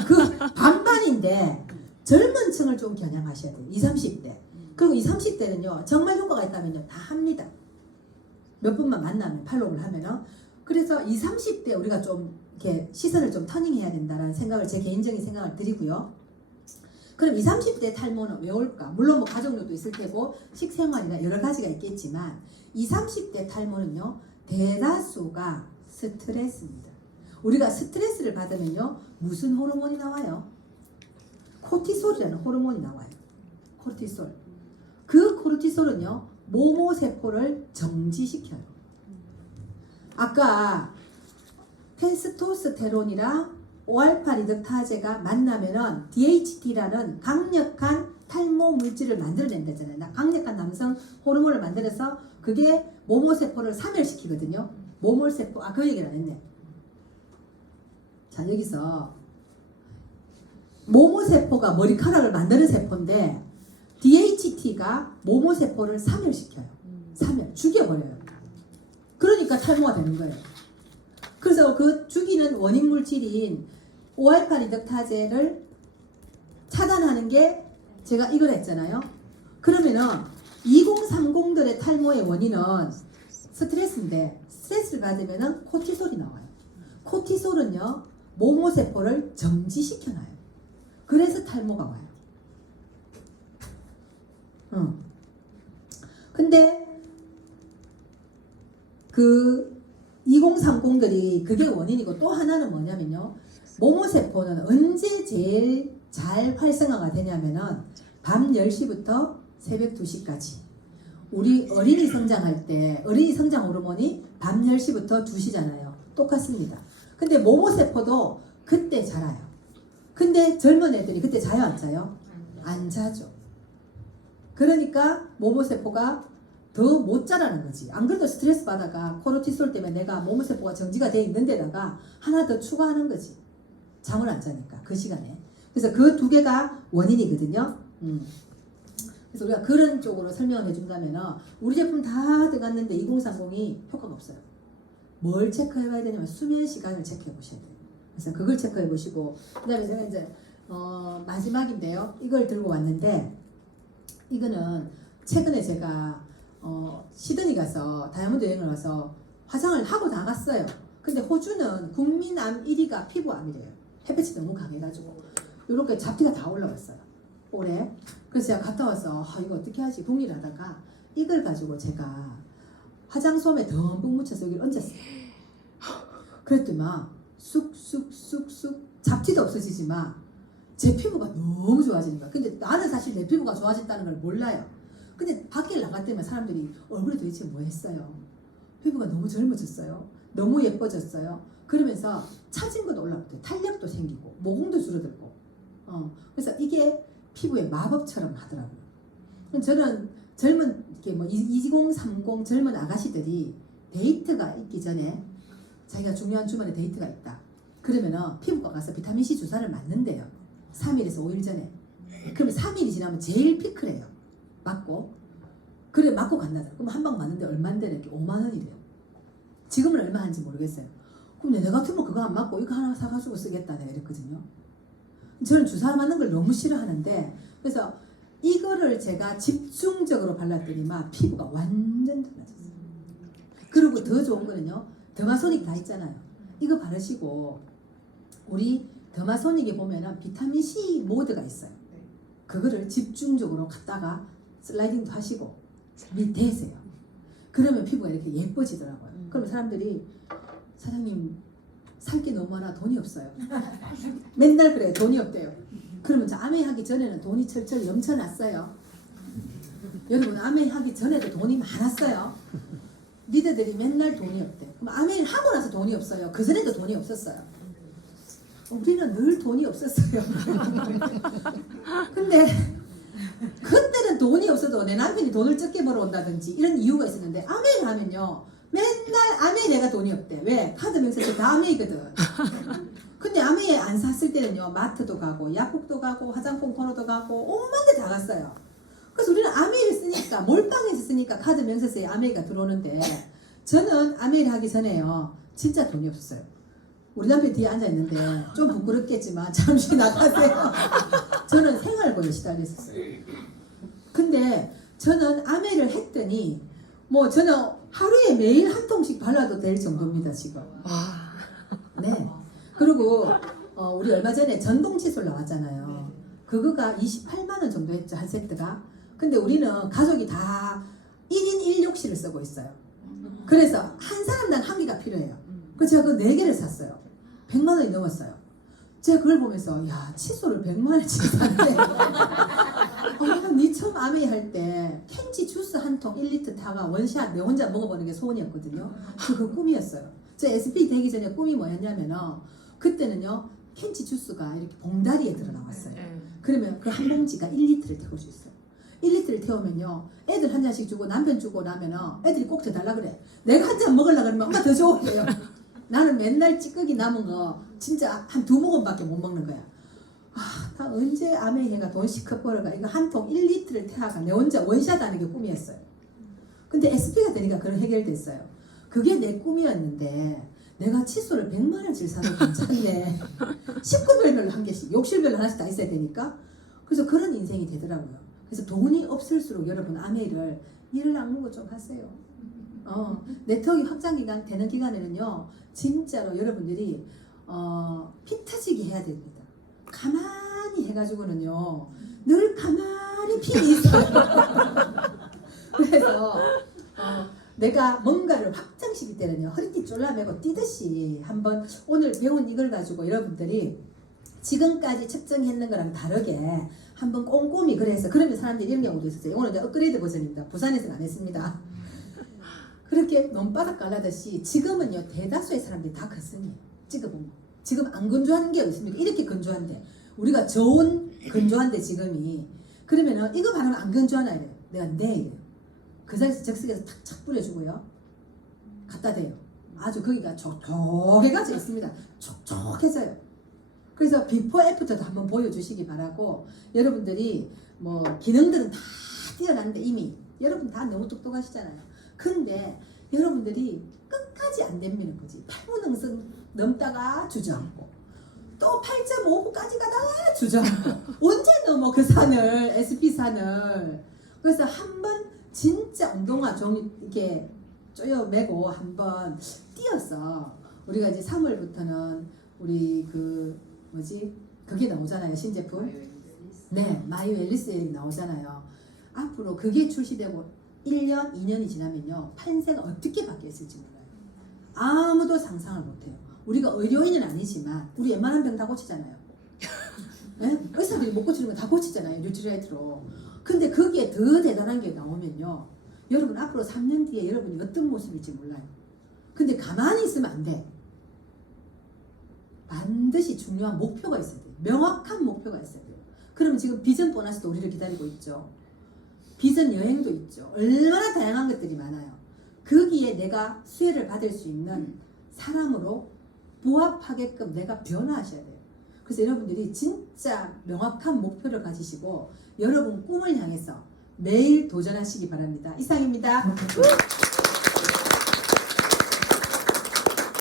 그 반반인데 젊은 층을 좀 겨냥하셔야 돼요. 20, 30대. 그리고 20, 30대는요 정말 효과가 있다면요 다 합니다. 몇 분만 만나면 팔로우를 하면은. 그래서 20, 30대 우리가 좀 이렇게 시선을 좀 터닝해야 된다라는 생각을 제 개인적인 생각을 드리고요. 그럼 20, 30대 탈모는 왜 올까? 물론 뭐 가족력도 있을 테고 식생활이나 여러 가지가 있겠지만 20, 30대 탈모는요 대다수가 스트레스입니다. 우리가 스트레스를 받으면요 무슨 호르몬이 나와요? 코티솔이라는 호르몬이 나와요. 코르티솔. 그 코르티솔은요 모모세포를 정지시켜요. 아까 테스토스테론이랑 5알파 리덕타제가 만나면은 DHT라는 강력한 탈모 물질을 만들어낸다잖아요. 강력한 남성 호르몬을 만들어서 그게 모모세포를 사멸시키거든요. 모모세포, 그 얘기를 안 했네. 자, 여기서 모모세포가 머리카락을 만드는 세포인데 DHT가 모모세포를 사멸시켜요. 사멸, 죽여버려요. 그러니까 탈모가 되는 거예요. 그래서 그 죽이는 원인 물질인 5알파 리덕타제를 차단하는 게 제가 이걸 했잖아요. 그러면은 2030들의 탈모의 원인은 스트레스인데 스트레스를 받으면은 코티솔이 나와요. 코티솔은요 모모세포를 정지시켜놔요. 그래서 탈모가 와요. 근데 그 2030들이 그게 원인이고 또 하나는 뭐냐면요. 모모세포는 언제 제일 잘 활성화가 되냐면은 밤 10시부터 새벽 2시까지. 우리 어린이 성장할 때 어린이 성장 호르몬이 밤 10시부터 2시잖아요. 똑같습니다. 근데 모모세포도 그때 자라요. 근데 젊은 애들이 그때 자요 안 자요? 안 자죠. 그러니까 모모세포가 더 못 자라는 거지. 안 그래도 스트레스 받아가 코르티솔 때문에 내가 모모세포가 정지가 돼 있는 데다가 하나 더 추가하는 거지. 잠을 안 자니까 그 시간에. 그래서 그 두 개가 원인이거든요. 그래서 우리가 그런 쪽으로 설명을 해준다면 우리 제품 다 들어갔는데 2030이 효과가 없어요. 뭘 체크해봐야 되냐면 수면 시간을 체크해 보셔야 돼요. 그래서 그걸 체크해 보시고 그 다음에 제가 이제 마지막인데요. 이걸 들고 왔는데 이거는 최근에 제가 시드니 가서 다이아몬드 여행을 와서 화장을 하고 나갔어요. 근데 호주는 국민암 1위가 피부암이래요. 햇빛이 너무 강해가지고 이렇게 잡티가 다 올라왔어요. 올해. 그래서 제가 갔다 와서 이거 어떻게 하지 궁리를 하다가 이걸 가지고 제가 화장솜에 듬뿍 묻혀서 여기를 얹었어요. 그랬더니 쑥쑥쑥쑥 잡티도 없어지지만 제 피부가 너무 좋아지는 거야. 근데 나는 사실 내 피부가 좋아졌다는 걸 몰라요. 근데 밖에 나갈 때만 사람들이 얼굴에 도대체 뭐 했어요? 피부가 너무 젊어졌어요. 너무 예뻐졌어요. 그러면서 차진 것도 올라왔대요. 탄력도 생기고 모공도 줄어들고. 그래서 이게 피부의 마법처럼 하더라고요. 저는 젊은 이렇게 뭐 2030 젊은 아가씨들이 데이트가 있기 전에 자기가 중요한 주말에 데이트가 있다. 그러면은 피부과 가서 비타민C 주사를 맞는데요. 3일에서 5일 전에. 그러면 3일이 지나면 제일 피크래요. 맞고. 그래 맞고 간다더라. 그럼 한 방 맞는데 얼마인데 이렇게 5만 원이래요. 지금은 얼마 하는지 모르겠어요. 그럼 내 같으면 그거 안 맞고 이거 하나 사가지고 쓰겠다 내가 이랬거든요. 저는 주사 맞는 걸 너무 싫어하는데 그래서 이거를 제가 집중적으로 발랐더니 막 피부가 완전 달라졌어요. 그리고 더 좋은 거는요. 더마소닉 다 있잖아요. 이거 바르시고 우리 더마소닉에 보면은 비타민C 모드가 있어요. 그거를 집중적으로 갖다가 슬라이딩도 하시고 밑에세요. 그러면 피부가 이렇게 예뻐지더라고요. 그러면 사람들이 사장님 살 게 너무 많아 돈이 없어요. 맨날 그래요. 돈이 없대요. 그러면 저 아메 하기 전에는 돈이 철철 넘쳐났어요. 여러분 아메 하기 전에도 돈이 많았어요. 리더들이 맨날 돈이 없대. 그럼 아메를 하고 나서 돈이 없어요. 그 전에도 돈이 없었어요. 우리는 늘 돈이 없었어요. 근데 그때는 돈이 없어도 내 남편이 돈을 적게 벌어온다든지 이런 이유가 있었는데 아메를 하면요. 맨날 아메 내가 돈이 없대. 왜? 카드 명세서 다 아메이거든. 근데 아메에 안 샀을 때는요. 마트도 가고 약국도 가고 화장품 코너도 가고 온만 데 다 갔어요. 그래서 우리는 아메이를 쓰니까 몰빵해서 쓰니까 카드 명세서에 아메이가 들어오는데 저는 아메이를 하기 전에요. 진짜 돈이 없었어요. 우리 남편 뒤에 앉아있는데 좀 부끄럽겠지만 잠시 나가세요. 저는 생활고에 시달렸었어요. 근데 저는 아메를 했더니 뭐 저는 하루에 매일 한 통씩 발라도 될 정도입니다 지금. 네. 그리고 우리 얼마 전에 전동 칫솔 나왔잖아요. 그거가 28만 원 정도 했죠 한 세트가. 근데 우리는 가족이 다 1인 1욕실을 쓰고 있어요. 그래서 한 사람당 한 개가 필요해요. 그래서 제가 그 4개를 샀어요. 100만 원이 넘었어요. 제가 그걸 보면서 야 칫솔을 100만 원치 샀네. 니 처음 아메이 할 때 캔치 주스 한 통 1리터 타가 원샷 내 혼자 먹어보는 게 소원이었거든요. 그거 꿈이었어요. 저 SP 되기 전에 꿈이 뭐였냐면은 그때는요 캔치 주스가 이렇게 봉다리에 들어 나왔어요. 그러면 그 한 봉지가 1리터를 태울 수 있어요. 1리터를 태우면요 애들 한 잔씩 주고 남편 주고 나면은 애들이 꼭 더 달라 그래. 내가 한 잔 먹으려고 그러면 엄마 더 줘. 그래요. 나는 맨날 찌꺼기 남은 거 진짜 한 2모금밖에 못 먹는 거야. 나 언제 아메이가 돈 시커 벌어가 이거 한 통 1리터를 태워가 내 혼자 원샷 하는 게 꿈이었어요. 근데 SP가 되니까 그런 해결됐어요. 그게 내 꿈이었는데 내가 칫솔을 100만 원치를 사도 괜찮네. 식구별로 한 개씩 욕실별로 하나씩 다 있어야 되니까 그래서 그런 인생이 되더라고요. 그래서 돈이 없을수록 여러분 아메이를 일을 악물고 좀 하세요. 네트워크 확장 기간 되는 기간에는요 진짜로 여러분들이 피 터지게 해야 됩니다. 가만히 해가지고는요 늘 가만히 핀이 있어요. 그래서 내가 뭔가를 확장시킬 때는요 허리띠 졸라매고 뛰듯이 한번 오늘 배운 이걸 가지고 여러분들이 지금까지 측정했는 거랑 다르게 한번 꼼꼼히 그래서 그러면 사람들이 이런 경우도 있었어요. 오늘 이제 업그레이드 버전입니다. 부산에서는 안 했습니다. 그렇게 논바닥 깔라듯이 지금은요 대다수의 사람들이 다 컸으니 찍어보면 지금 안 건조한 게 있습니까? 이렇게 건조한데 우리가 저온 건조한데 지금이 그러면은 이거 바르면 안 건조하나 이래요. 내가 네 이래요. 그 자리에서 적색에서 탁착 뿌려주고요 갖다 대요. 아주 거기가 촉촉해가지고 있습니다. 촉촉해져요. 그래서 비포 애프터도 한번 보여주시기 바라고 여러분들이 뭐 기능들은 다 뛰어난데 이미 여러분 다 너무 똑똑하시잖아요. 근데 여러분들이 끝까지 안 됩니다 거지. 8분 응승 넘다가 주저앉고 또 8.5분까지 가다가 주저앉고 언제 넘어 그 산을 SP 산을. 그래서 한번 진짜 운동화 종이 이렇게 쪼여매고 한번 뛰어서 우리가 이제 3월부터는 우리 그 뭐지 그게 나오잖아요 신제품. 네 마이오 앨리스 나오잖아요. 앞으로 그게 출시되고 1년, 2년이 지나면요 판세가 어떻게 바뀌었을지 몰라요. 아무도 상상을 못해요. 우리가 의료인은 아니지만 우리 웬만한 병 다 고치잖아요. 네? 의사들이 못 고치는 거 다 고치잖아요 뉴트리라이트로. 근데 거기에 더 대단한 게 나오면요 여러분 앞으로 3년 뒤에 여러분이 어떤 모습일지 몰라요. 근데 가만히 있으면 안 돼. 반드시 중요한 목표가 있어야 돼요. 명확한 목표가 있어야 돼요. 그러면 지금 비전 보너스도 우리를 기다리고 있죠. 비전 여행도 있죠. 얼마나 다양한 것들이 많아요. 거기에 내가 수혜를 받을 수 있는 사람으로 부합하게끔 내가 변화하셔야 돼요. 그래서 여러분들이 진짜 명확한 목표를 가지시고 여러분 꿈을 향해서 매일 도전하시기 바랍니다. 이상입니다.